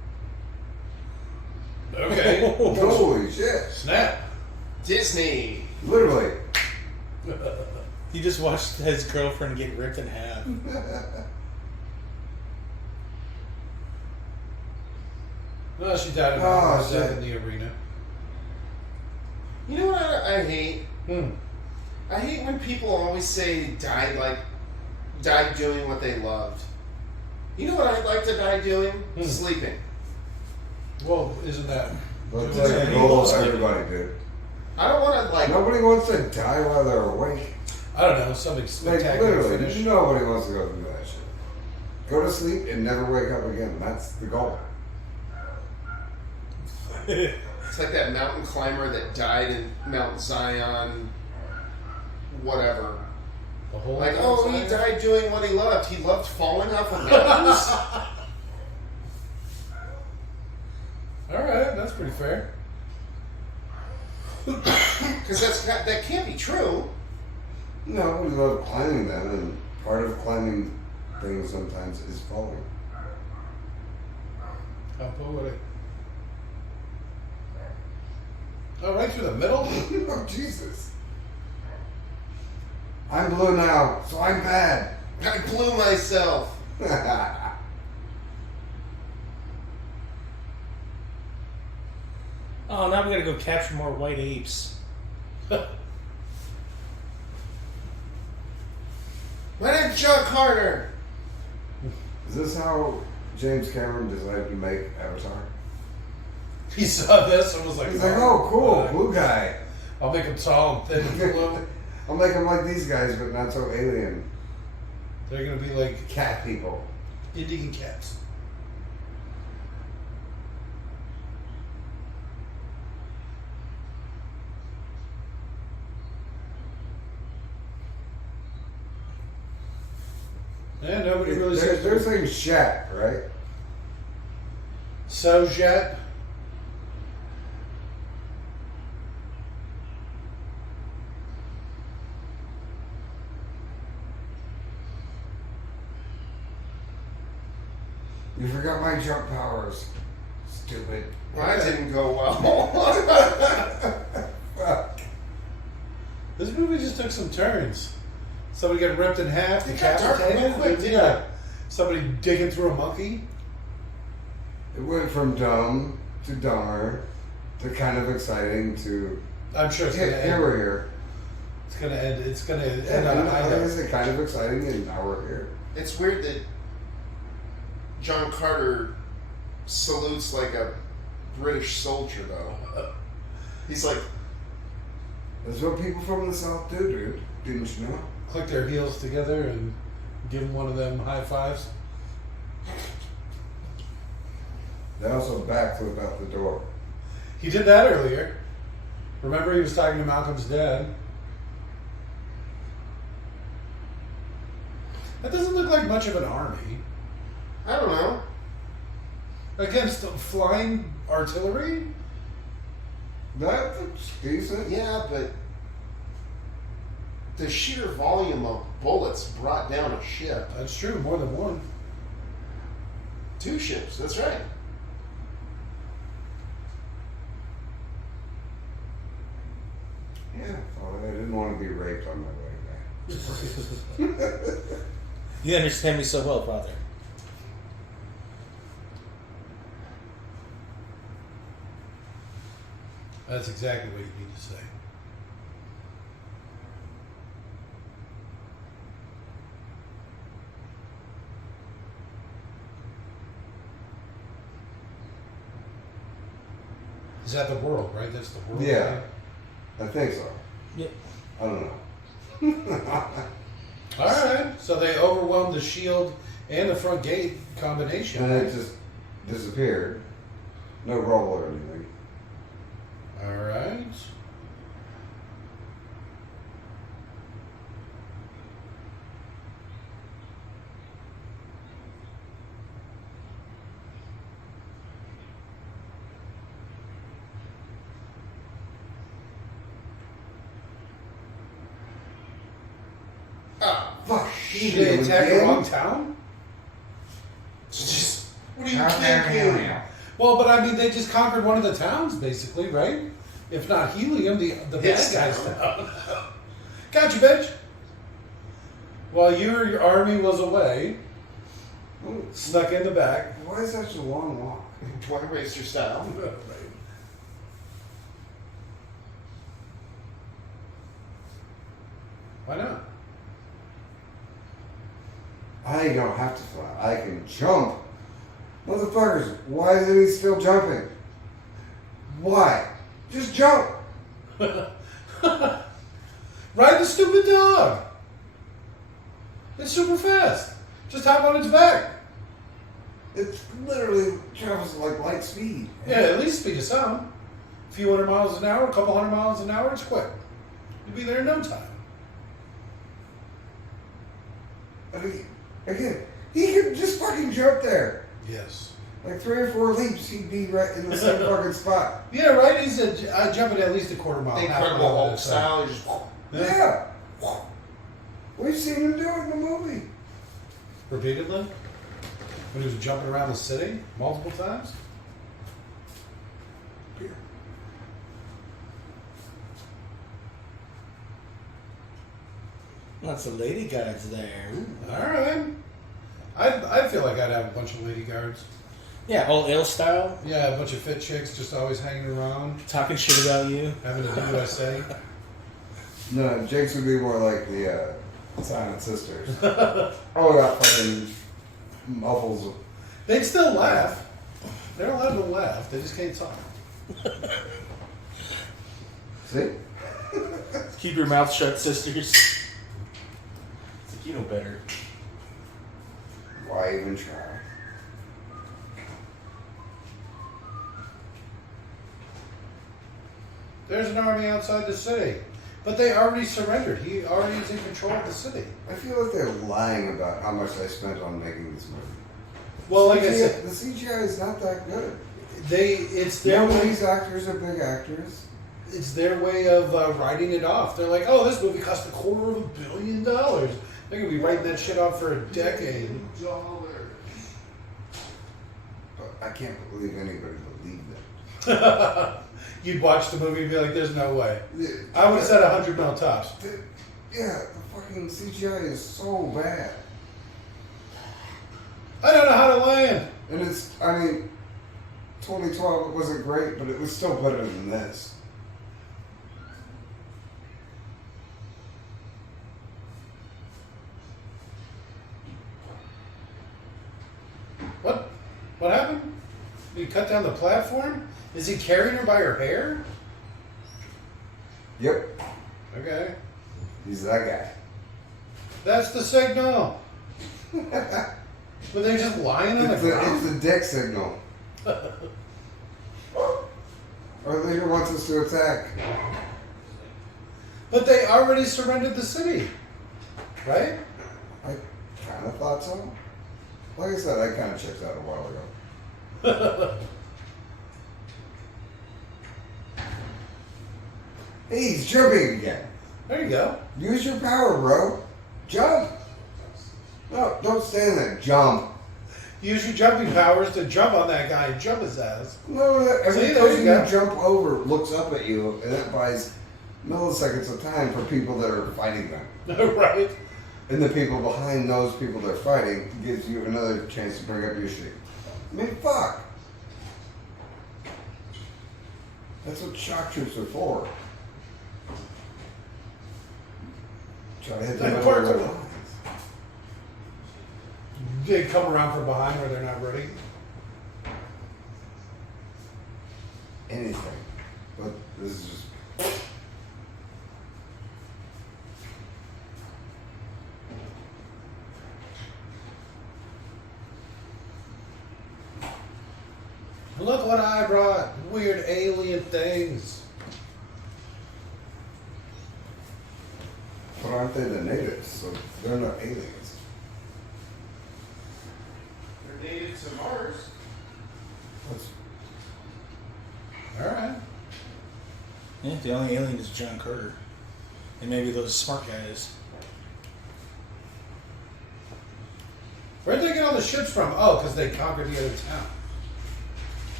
Okay. Holy shit. Snap. Disney. Literally. He just watched his girlfriend get ripped in half. Well, she died of Oh, death shit. in the arena. You know what I hate? Hmm. I hate when people always say died doing what they loved. You know what I'd like to die doing? Sleeping. Well, isn't that? That's It's like the a goal of sleeping. everybody, dude. I don't want to like. Nobody wants to die while they're awake. I don't know. Something Like, spectacular literally, finish. nobody wants to go through that shit. Go to sleep and never wake up again. That's the goal. It's like that mountain climber that died in Mount Zion. Whatever. The whole Like, oh, he died doing what he loved. He loved falling off of mountains. All right, that's pretty fair. Because that can't be true. No, we love climbing them, and part of climbing things sometimes is falling. How poetic. Oh, right through the middle? Oh, Jesus. I'm blue now, so I'm bad. I blew myself. Oh, now we gotta go capture more white apes. My name's John Carter. Is this how James Cameron decided to make Avatar? He saw this and was like, He's like, oh, cool, uh, blue guy. I'll make him tall and thin and blue. I'll make him like these guys, but not so alien. They're going to be like Cat people. Indian cats. Yeah, nobody really They're says saying Shat, right? Sojat. You forgot my jump powers. Stupid. Well, that didn't go well. Fuck. This movie just took some turns. Somebody getting ripped in half, It got dark real decapitated. quick, didn't Yeah. it? Somebody digging through a monkey. It went from dumb to dumber to kind of exciting to I'm sure it's going to here end. we're here. It's going to end. It's going to end And on a high like I note. said, kind of exciting, and now we're here. It's weird that John Carter salutes like a British soldier, though. He's like, That's what people from the South do, dude. Didn't you know? Click their heels together and give them one of them high fives. They also backflip out the door. He did that earlier. Remember, he was talking to Malcolm's dad. That doesn't look like much of an army. I don't know. Against flying artillery? That looks decent. Yeah, but the sheer volume of bullets brought down a ship. That's true, more than one. 2 ships, that's right. Yeah, well, I didn't want to be raped on my way back. You understand me so well, Father. That's exactly what you need to say. Is that the world, right? That's the world. Yeah. I think so. Yep. I don't know. All right. So they overwhelmed the shield and the front gate combination. And it just disappeared. No roll or anything. All right. Ah, Fuck. Did they attack the wrong town? just, what are you thinking? Well, but I mean, they just conquered one of the towns, basically, right? If not Helium, the bad His guys town. down. Gotcha, bitch. While your army was away, Oh, snuck in the back. why is that such a long walk? Why waste your style? Why not? I don't have to fly. I can jump. Motherfuckers, why isn't he still jumping? Why? Just jump. Ride the stupid dog. It's super fast. Just hop on its back. It literally travels like light speed. Yeah, at least speed of sound. A few hundred miles an hour, a couple hundred miles an hour, it's quick. You'll be there in no time. I mean, again, he could just fucking jump there. Yes. Like 3 or 4 leaps, he'd be right in the same fucking spot. Yeah, right? He's jumping at least a quarter mile. half Incredible mile at a Hulk time. style. You just Yeah. We've seen him do it in the movie. Repeatedly? When he was jumping around the city multiple times? Lots of lady guards there. Alright. I feel like I'd have a bunch of lady guards. Yeah, all ill style, Yeah, a bunch of fit chicks just always hanging around, talking shit about you. having to do what I say. No, Jake's would be more like the Silent Sisters. Oh, got fucking muffles. They'd still laugh. They're allowed to laugh. They just can't talk. See? Keep your mouth shut, sisters. It's like, you know better. Why even try? There's an army outside the city. But they already surrendered. He already is in control of the city. I feel like they're lying about how much they spent on making this movie. Well, like I CGI said, the CGI is not that good. it's their None of way. these actors are big actors. It's their way of writing it off. They're like, oh, this movie cost $250 million. They're gonna be writing that shit off for a decade. But I can't believe anybody believed it. You'd watch the movie and be like, there's no way. I would have said 100 mil tops. Yeah, the fucking CGI is so bad. I don't know how to land. And it's, I mean, 2012 it wasn't great, but it was still better than this. What? What happened? Did he cut down the platform? Is he carrying her by her hair? Yep, Okay. he's that guy. That's the signal. But they're just lying on the It's ground. the dick signal. Our leader wants us to attack. But they already surrendered the city. Right? I kind of thought so. Like I said, I kind of checked out a while ago. Hey, he's jumping again. There you go. Use your power, bro. Jump. No, don't stand there. Jump. Use your jumping powers to jump on that guy and jump his ass. No, every See, there person you go. you jump over looks up at you, and that buys milliseconds of time for people that are fighting them. Right? And the people behind those people they're fighting gives you another chance to bring up your shit. I mean, fuck. That's what shock troops are for. Try to hit them Like over parts the of it. lines. They come around from behind where they're not ready. Anything. But this is just. Look what I brought. Weird alien things. But aren't they the natives? So they're not aliens. They're native to Mars. That's, Alright. Yeah, the only alien is John Carter. And maybe those smart guys. Where'd they get all the ships from? Oh, because they conquered the other town.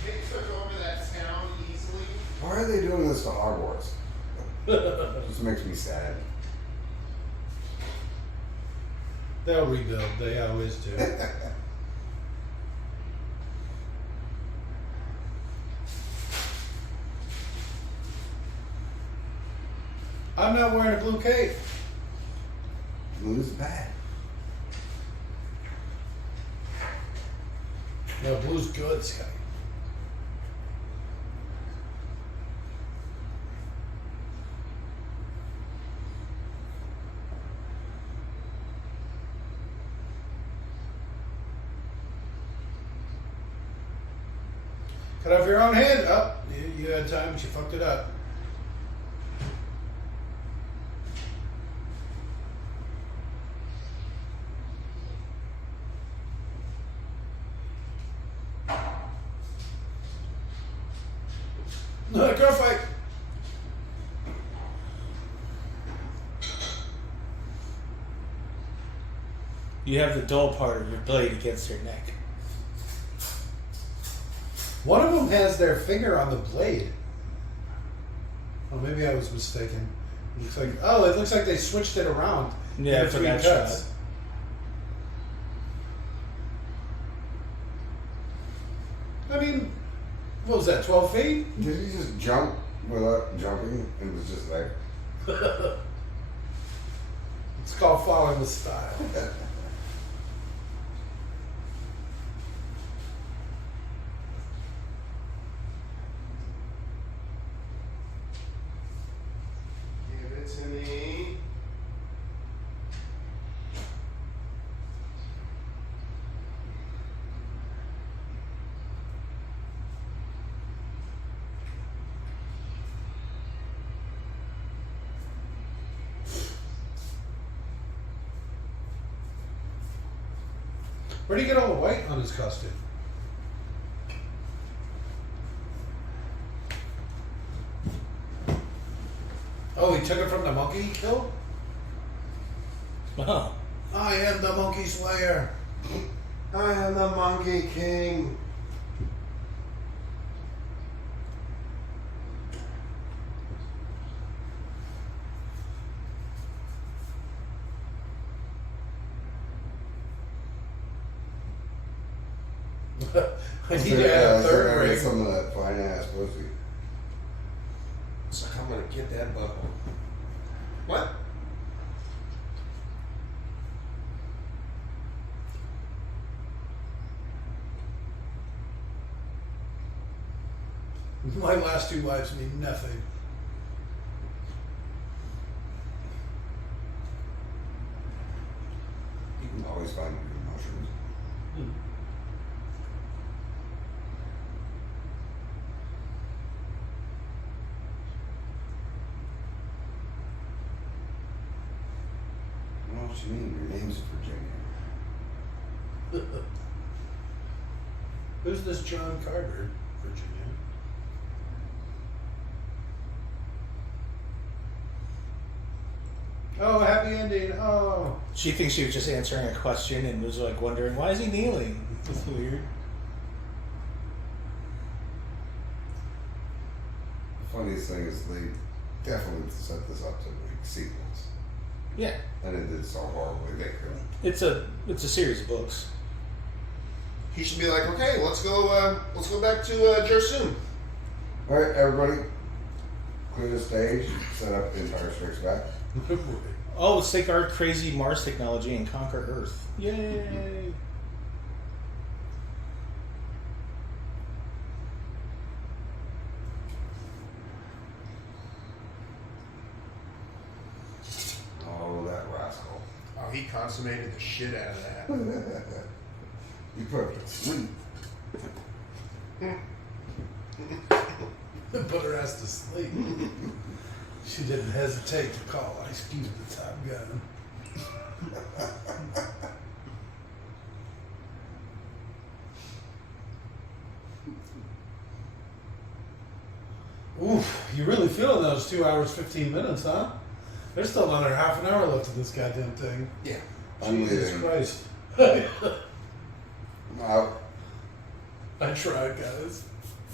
They took over that town easily. Why are they doing this to Hogwarts? Just makes me sad. They'll rebuild. They always do. I'm not wearing a blue cape. Blue's bad. No, blue's good, Scotty. Cut off your own hand. Oh, you had time, but you fucked it up. No, go fight. You have the dull part of your blade against your neck. One of them has their finger on the blade. Oh, maybe I was mistaken. It looks like it looks like they switched it around. Yeah, in for between that cuts. shot. I mean, what was that? 12 feet? Did he just jump without jumping? It was just like. It's called following the style. Give it to me. Where'd he get all the white on his costume? Oh, he took it from the monkey he killed? Oh. I am the monkey slayer. I am the Monkey King. I need to add a I third get ring. some of that fine ass pussy. It's like I'm gonna get that butthole. What? My last two lives mean nothing. You can always find good mushrooms. I don't know what you mean. Your name's Virginia. Who's this John Carter, Virginia? Oh, happy ending. Oh. She thinks she was just answering a question and was like wondering, why is he kneeling? That's weird. The funniest thing is they definitely set this up to make sequels. Yeah. And it did so horribly they couldn't. It's a series of books. He should be like, okay, let's go back to Jersoon. Alright, everybody. Clear the stage, set up the Empire Strikes Back. Oh, let's take our crazy Mars technology and conquer Earth. Yay! Oh, that rascal. Oh, he consummated the shit out of that. You put her to sleep. Put her ass to sleep. She didn't hesitate to call Ice Cube the Top Gun. Oof, you really feeling those 2 hours, 15 minutes, huh? There's still another half an hour left of this goddamn thing. Yeah. I'm Jesus leaving. Christ. I'm out. I tried, guys.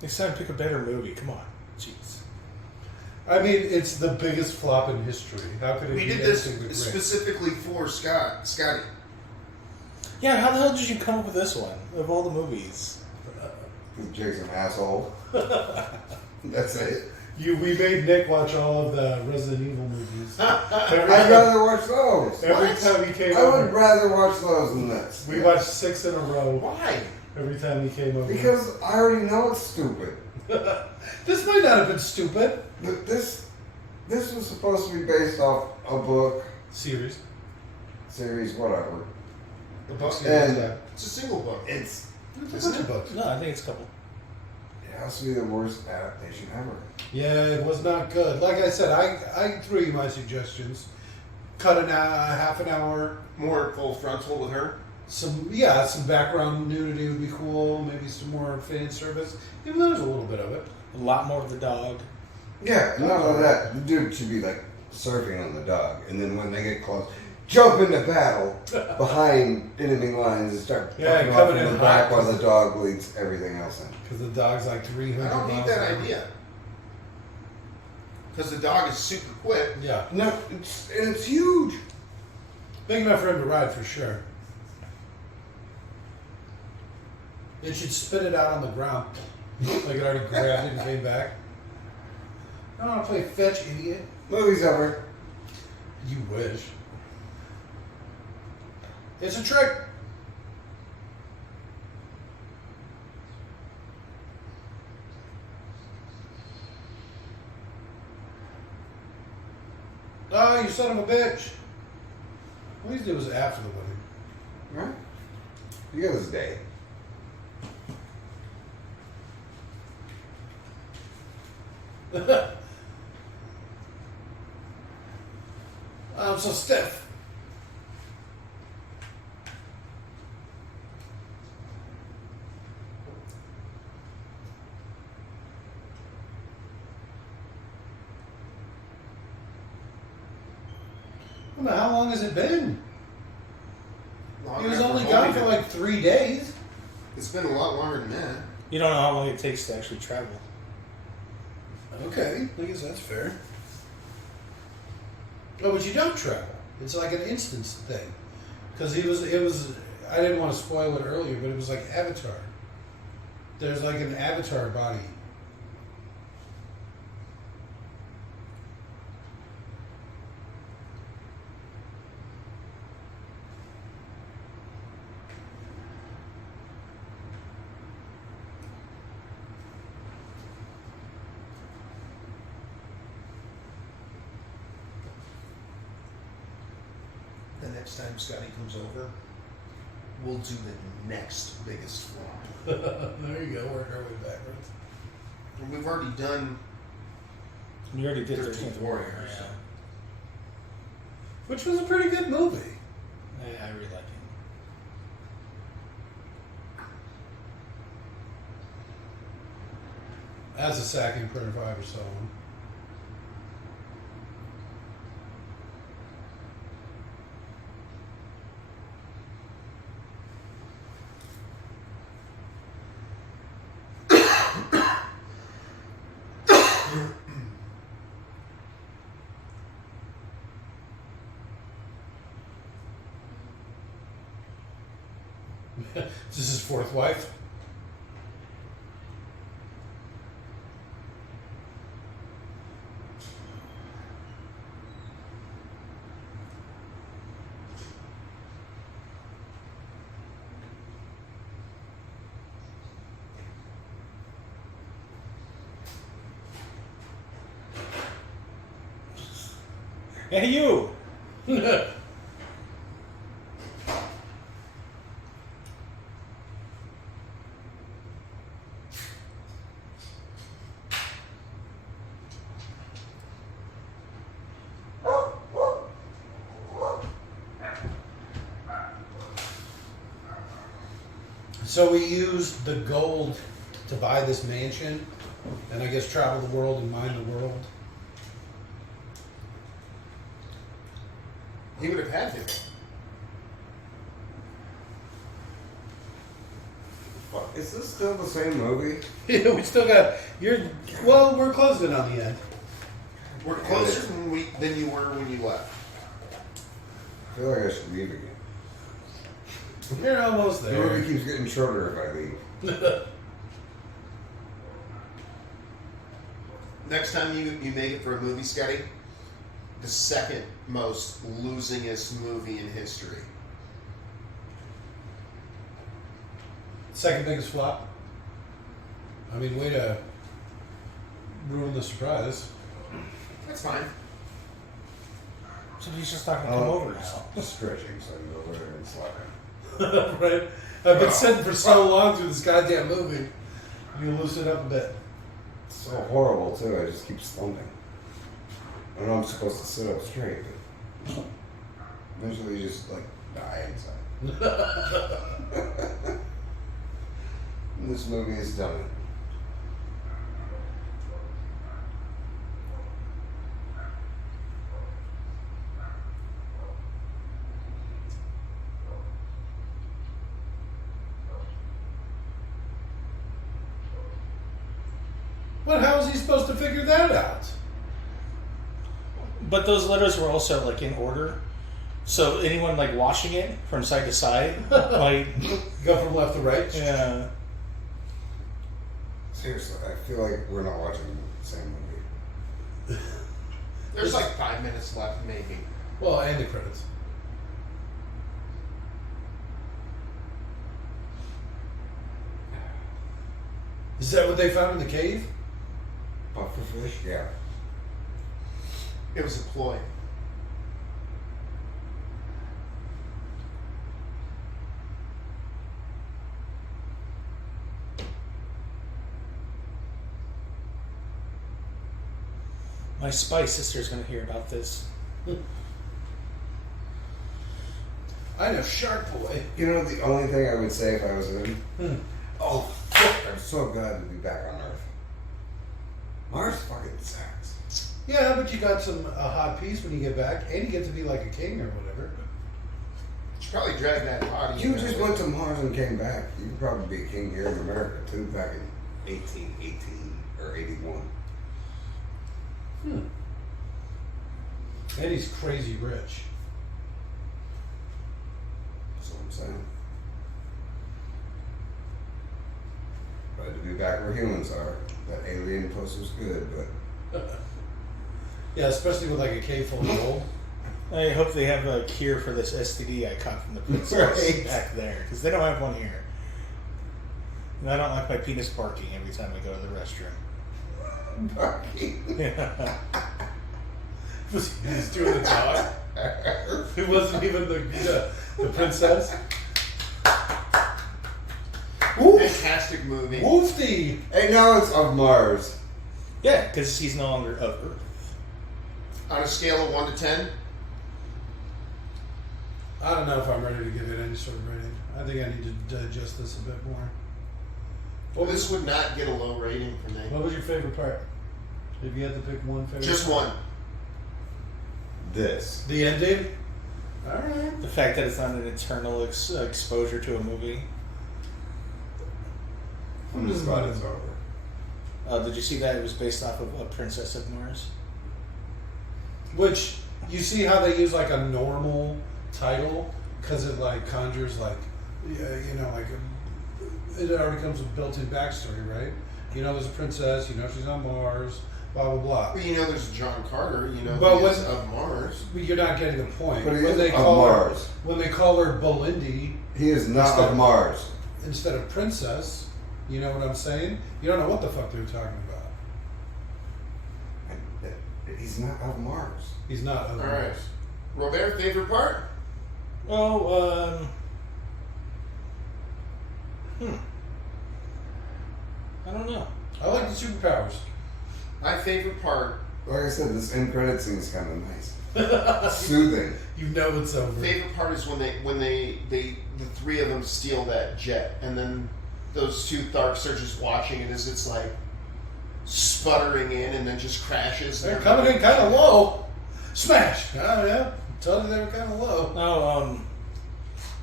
Next time, pick a better movie. Come on. Jeez. I mean, it's the biggest flop in history. How could it We be did this anything but great? specifically for Scotty. Yeah, how the hell did you come up with this one of all the movies? Because Jake's an asshole. That's it. We made Nick watch all of the Resident Evil movies. I'd rather watch those. Every time he came I would over. rather watch those than this. We watched 6 in a row. Why? Every time he came over. Because I already know it's stupid. This might not have been stupid. But this was supposed to be based off a book, Series. whatever. The book. And It's a single book. it's It's a bunch of books. No, I think it's a couple. it has to be the worst adaptation ever. Yeah, it was not good. Like I said, I threw you my suggestions. Cut half an hour. More full frontal with her. Some background nudity would be cool. Maybe some more fan service. Even though there's a little bit of it. A lot more of the dog. Yeah, none of that. The dude should be like surfing on the dog, and then when they get close, jump into battle behind enemy lines and start Yeah, fucking off coming in in the back hot. while the dog leads everything else in. Because the dog's like 300 I don't miles need that an hour. idea. Because the dog is super quick. Yeah. No, it's huge. Big enough for him to ride for sure. It should spit it out on the ground. Like it already grabbed it and came back. I don't want to play fetch, idiot. Movies ever. You wish. It's a trick. Oh, you son of a bitch. At least it was after the wedding. Right? You got his day. I'm so stiff. I don't know, how long has it been? Long He was enough only for gone Homie for to- like 3 days. It's been a lot longer than that. You don't know how long it takes to actually travel. Okay, I guess that's fair. Oh, but you don't travel. It's like an instance thing. Because it was, I didn't want to spoil it earlier, but it was like Avatar. There's like an Avatar body. The next time Scotty comes over, we'll do the next biggest flop. There you go, work our way backwards. And we've already done You already did 13th 13th Warrior, Warrior. so. Which was a pretty good movie. Yeah, I really like it. As a second Predator 5 or so on. Is this his fourth wife? Hey, you! So we used the gold to buy this mansion, and I guess travel the world and mine the world. He would have had to. Fuck, is this still the same movie? Yeah, we still got. Well, we're closing on the end. We're closer than you were when you left. I feel like I should leave again. You're almost The there. movie keeps getting shorter if I leave. Next time you make it for a movie, Scotty, the second most losingest movie in history. Second biggest flop. I mean, way to ruin the surprise. That's fine. So he's just not gonna come over now. Just stretching, so I can go over there and slap him. Right? I've been sitting for so long through this goddamn movie. You loosen it up a bit. It's so horrible too. I just keep slumping. I know I'm supposed to sit up straight, but eventually you just like die inside. And this movie is done. But how is he supposed to figure that out? But those letters were also like in order, so anyone like washing it from side to side, like Go from left to right? yeah. Seriously, I feel like we're not watching the same movie. There's like 5 minutes left, maybe. Well, and the credits. Is that what they found in the cave? Pufferfish? Yeah. It was a ploy. My spy sister's gonna hear about this. I know Shark Boy. You know, the only thing I would say if I was in, oh, fuck, I'm so glad to be back on Earth. Mars fucking sucks. Yeah, but you got a hot piece when you get back, and you get to be like a king or whatever. You should probably drag that body. You in just there. went to Mars and came back. You could probably be a king here in America too, back in 1818 or 81. And he's crazy rich. That's what I'm saying. Glad to be back where humans are. That alien puss was good, but Yeah, especially with like a cave full of gold. I hope they have a cure for this STD I caught from the princess Right. back there, because they don't have one here. And I don't like my penis barking every time I go to the restroom. Yeah. He was doing the dog. It wasn't even the princess. Fantastic movie. Woofty! Hey, now it's of Mars. Yeah, because he's no longer of Earth. On a scale of 1 to 10, I don't know if I'm ready to give it any sort of rating. I think I need to digest this a bit more. well, this would not get a low rating from me. What was your favorite part? If you had to pick one favorite Just part? one. This. The ending? Alright. The fact that it's not an eternal exposure to a movie. I'm just glad it's over. Did you see that it was based off of a Princess of Mars? Which, you see how they use like a normal title? Because it like conjures like, yeah, you know, like it already comes with built-in backstory, right? You know there's a princess, you know she's on Mars, blah blah blah. Well, you know there's John Carter, you know But he when- is of Mars. But you're not getting the point. But he when is they of call her, Mars. when they call her Belindy He is not Instead- of Mars. instead of princess, you know what I'm saying? You don't know what the fuck they're talking about. He's not of Mars. He's not of All right. Mars. Robert, favorite part? Oh, I don't know. I like the superpowers. My favorite part. Like I said, this end credit scene is kind of nice. Soothing. You know it's over. Favorite part is when they the three of them steal that jet, and then those two Tharks are just watching it as it's like sputtering in, and then just crashes. They're coming in kind of low. Smash! Oh yeah, told you they were kind of low. Oh,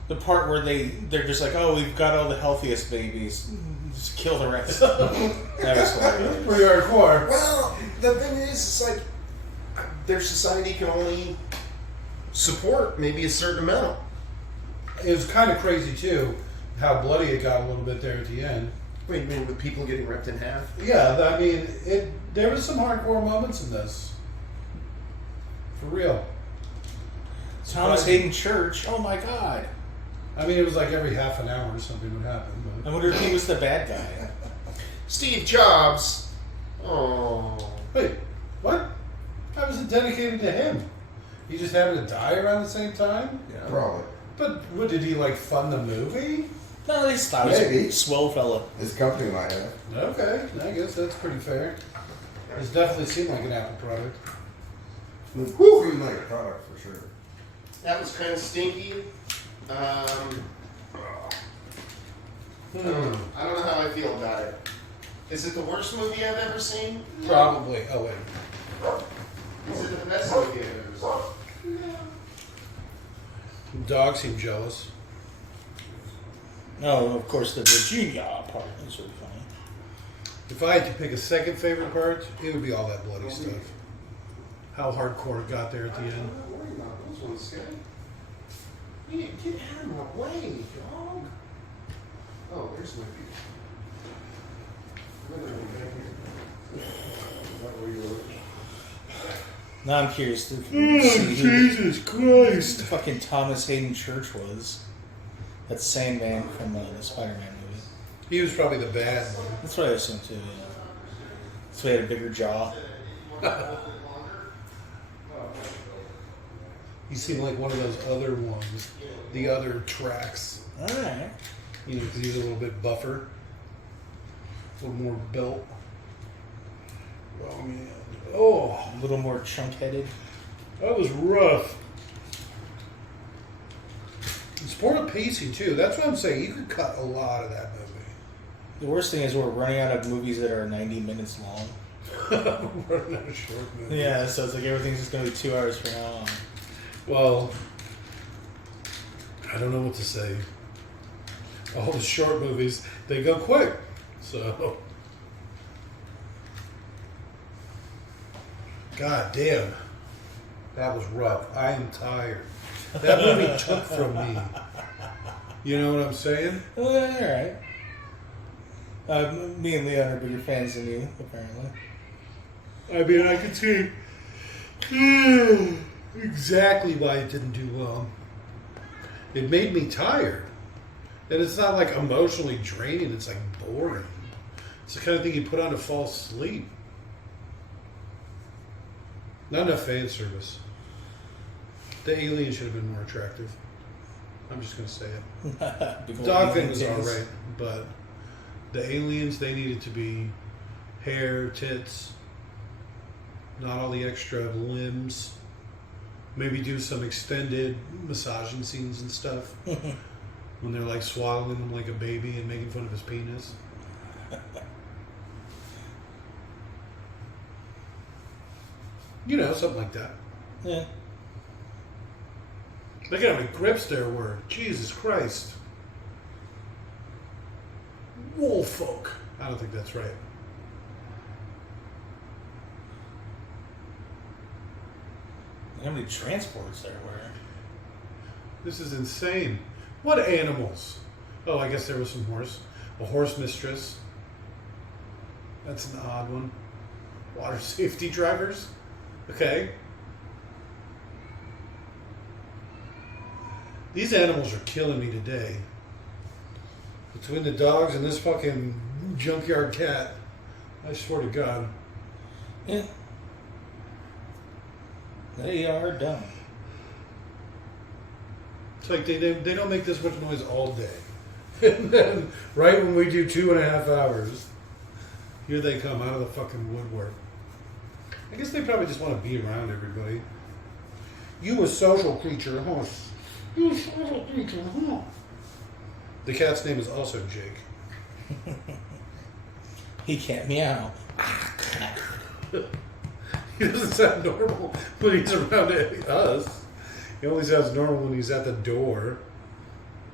The part where they're just like, oh, we've got all the healthiest babies. Just kill the rest. That was hilarious. Pretty hardcore. Well, the thing is, it's like their society can only support maybe a certain amount. It was kind of crazy too, how bloody it got a little bit there at the end. Wait, you mean with people getting ripped in half? Yeah, I mean, there was some hardcore moments in this. For real. Thomas Hayden Church. Oh my God. I mean, it was like every half an hour something would happen. I wonder if he was the bad guy. Steve Jobs. Oh. Wait, what? How was it dedicated to him? He just happened to die around the same time? Yeah. Probably. But what, did he like fund the movie? No, they just thought he was Maybe. a swell fella. His company might have. Okay, I guess that's pretty fair. This definitely seemed like an Apple product. Woo! Seemed like a product for sure. That was kind of stinky. I don't know how I feel about it. Is it the worst movie I've ever seen? Probably. Oh wait. Is it the best movie I've ever seen? Dog seemed jealous. No, of course the Virginia part is really funny. If I had to pick a second favorite part, it would be all that bloody stuff. How hardcore it got there at the end. I'm not worried about those ones, Scott. Yeah, get out of my way, dog. Oh, there's my people. Now I'm curious to see who Jesus Christ! fucking Thomas Hayden Church was. That Sandman from the Spider-Man movie. He was probably the bad one. That's what I assumed too. Yeah. So he had a bigger jaw. He seemed like one of those other ones, the other tracks. All right. You know, because he was a little bit buffer, a little more built. Oh man! Oh, A little more chunk-headed. that was rough. It's poor pacing too. That's what I'm saying. You could cut a lot of that movie. The worst thing is we're running out of movies that are 90 minutes long. Running out of short movie. Yeah, so it's like everything's just going to be 2 hours from now on. Well, I don't know what to say. All the short movies, they go quick. So, God damn, that was rough. I am tired. That movie took from me. You know what I'm saying? Well, all right. Me and Leon are bigger fans than you, apparently. I mean, I could see exactly why it didn't do well. It made me tired. And it's not like emotionally draining, it's like boring. It's the kind of thing you put on to fall asleep. Not enough fan service. The alien should have been more attractive. I'm just going to say it. The dog thing was alright, but the aliens, they needed to be hair, tits, not all the extra limbs. Maybe do some extended massaging scenes and stuff. When they're like swaddling him like a baby and making fun of his penis. You know, something like that. Yeah. Look at how many grips there were. Jesus Christ. Woolfolk. I don't think that's right. How many transports there were? This is insane. What animals? Oh, I guess there was some horse. A horse mistress. That's an odd one. Water safety drivers. Okay. These animals are killing me today. Between the dogs and this fucking junkyard cat. I swear to God. Yeah. They are dumb. It's like they don't make this much noise all day. And then, right when we do 2.5 hours, here they come out of the fucking woodwork. I guess they probably just want to be around everybody. You a social creature, huh? You a social creature, huh? The cat's name is also Jake. He can't meow. He doesn't sound normal when he's around us. He only sounds normal when he's at the door.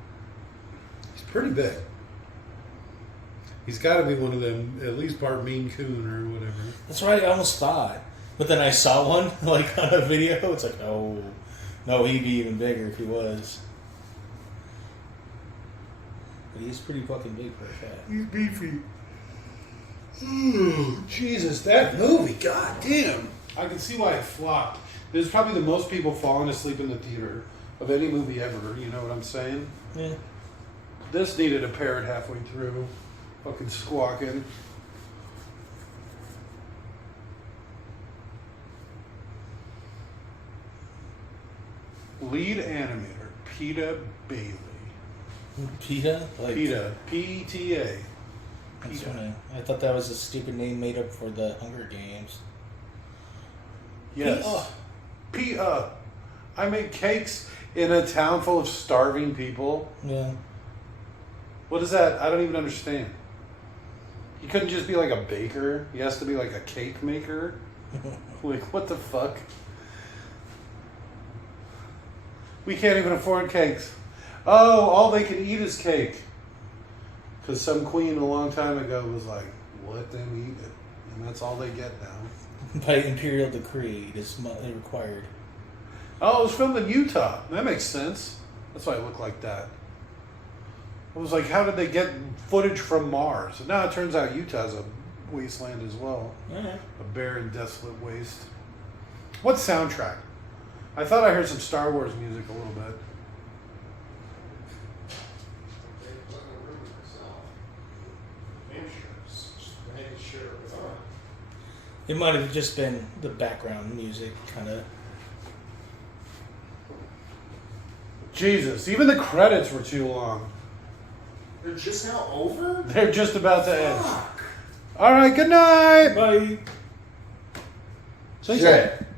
pretty big. He's got to be one of them, at least part Mean Coon or whatever. That's what I almost thought. But then I saw one, like, on a video. It's like, no, he'd be even bigger if he was. But he's pretty fucking big for a cat. He's beefy. Ooh, Jesus, that movie, god damn. I can see why it flopped. There's probably the most people falling asleep in the theater of any movie ever. You know what I'm saying? Yeah. This needed a parrot halfway through. Fucking squawking. Lead animator, Peta Bailey. PETA? Like, PETA. P-E-T-A. That's PETA. funny. I thought that was a stupid name made up for the Hunger Games. Yes. PETA. I make cakes in a town full of starving people. Yeah. What is that? I don't even understand. He couldn't just be like a baker. He has to be like a cake maker. Like, what the fuck? We can't even afford cakes. Oh, all they can eat is cake. Because some queen a long time ago was like, let them eat it. And that's all they get now. By imperial decree, it is required. Oh, it was filmed in Utah. That makes sense. That's why it looked like that. I was like, how did they get footage from Mars? And now it turns out Utah's a wasteland as well. Yeah. A barren, desolate waste. What soundtrack? I thought I heard some Star Wars music a little bit. It might have just been the background music, kind of. Jesus, even the credits were too long. They're just now over? They're just about to end. All right, good night. Bye. Say Shit.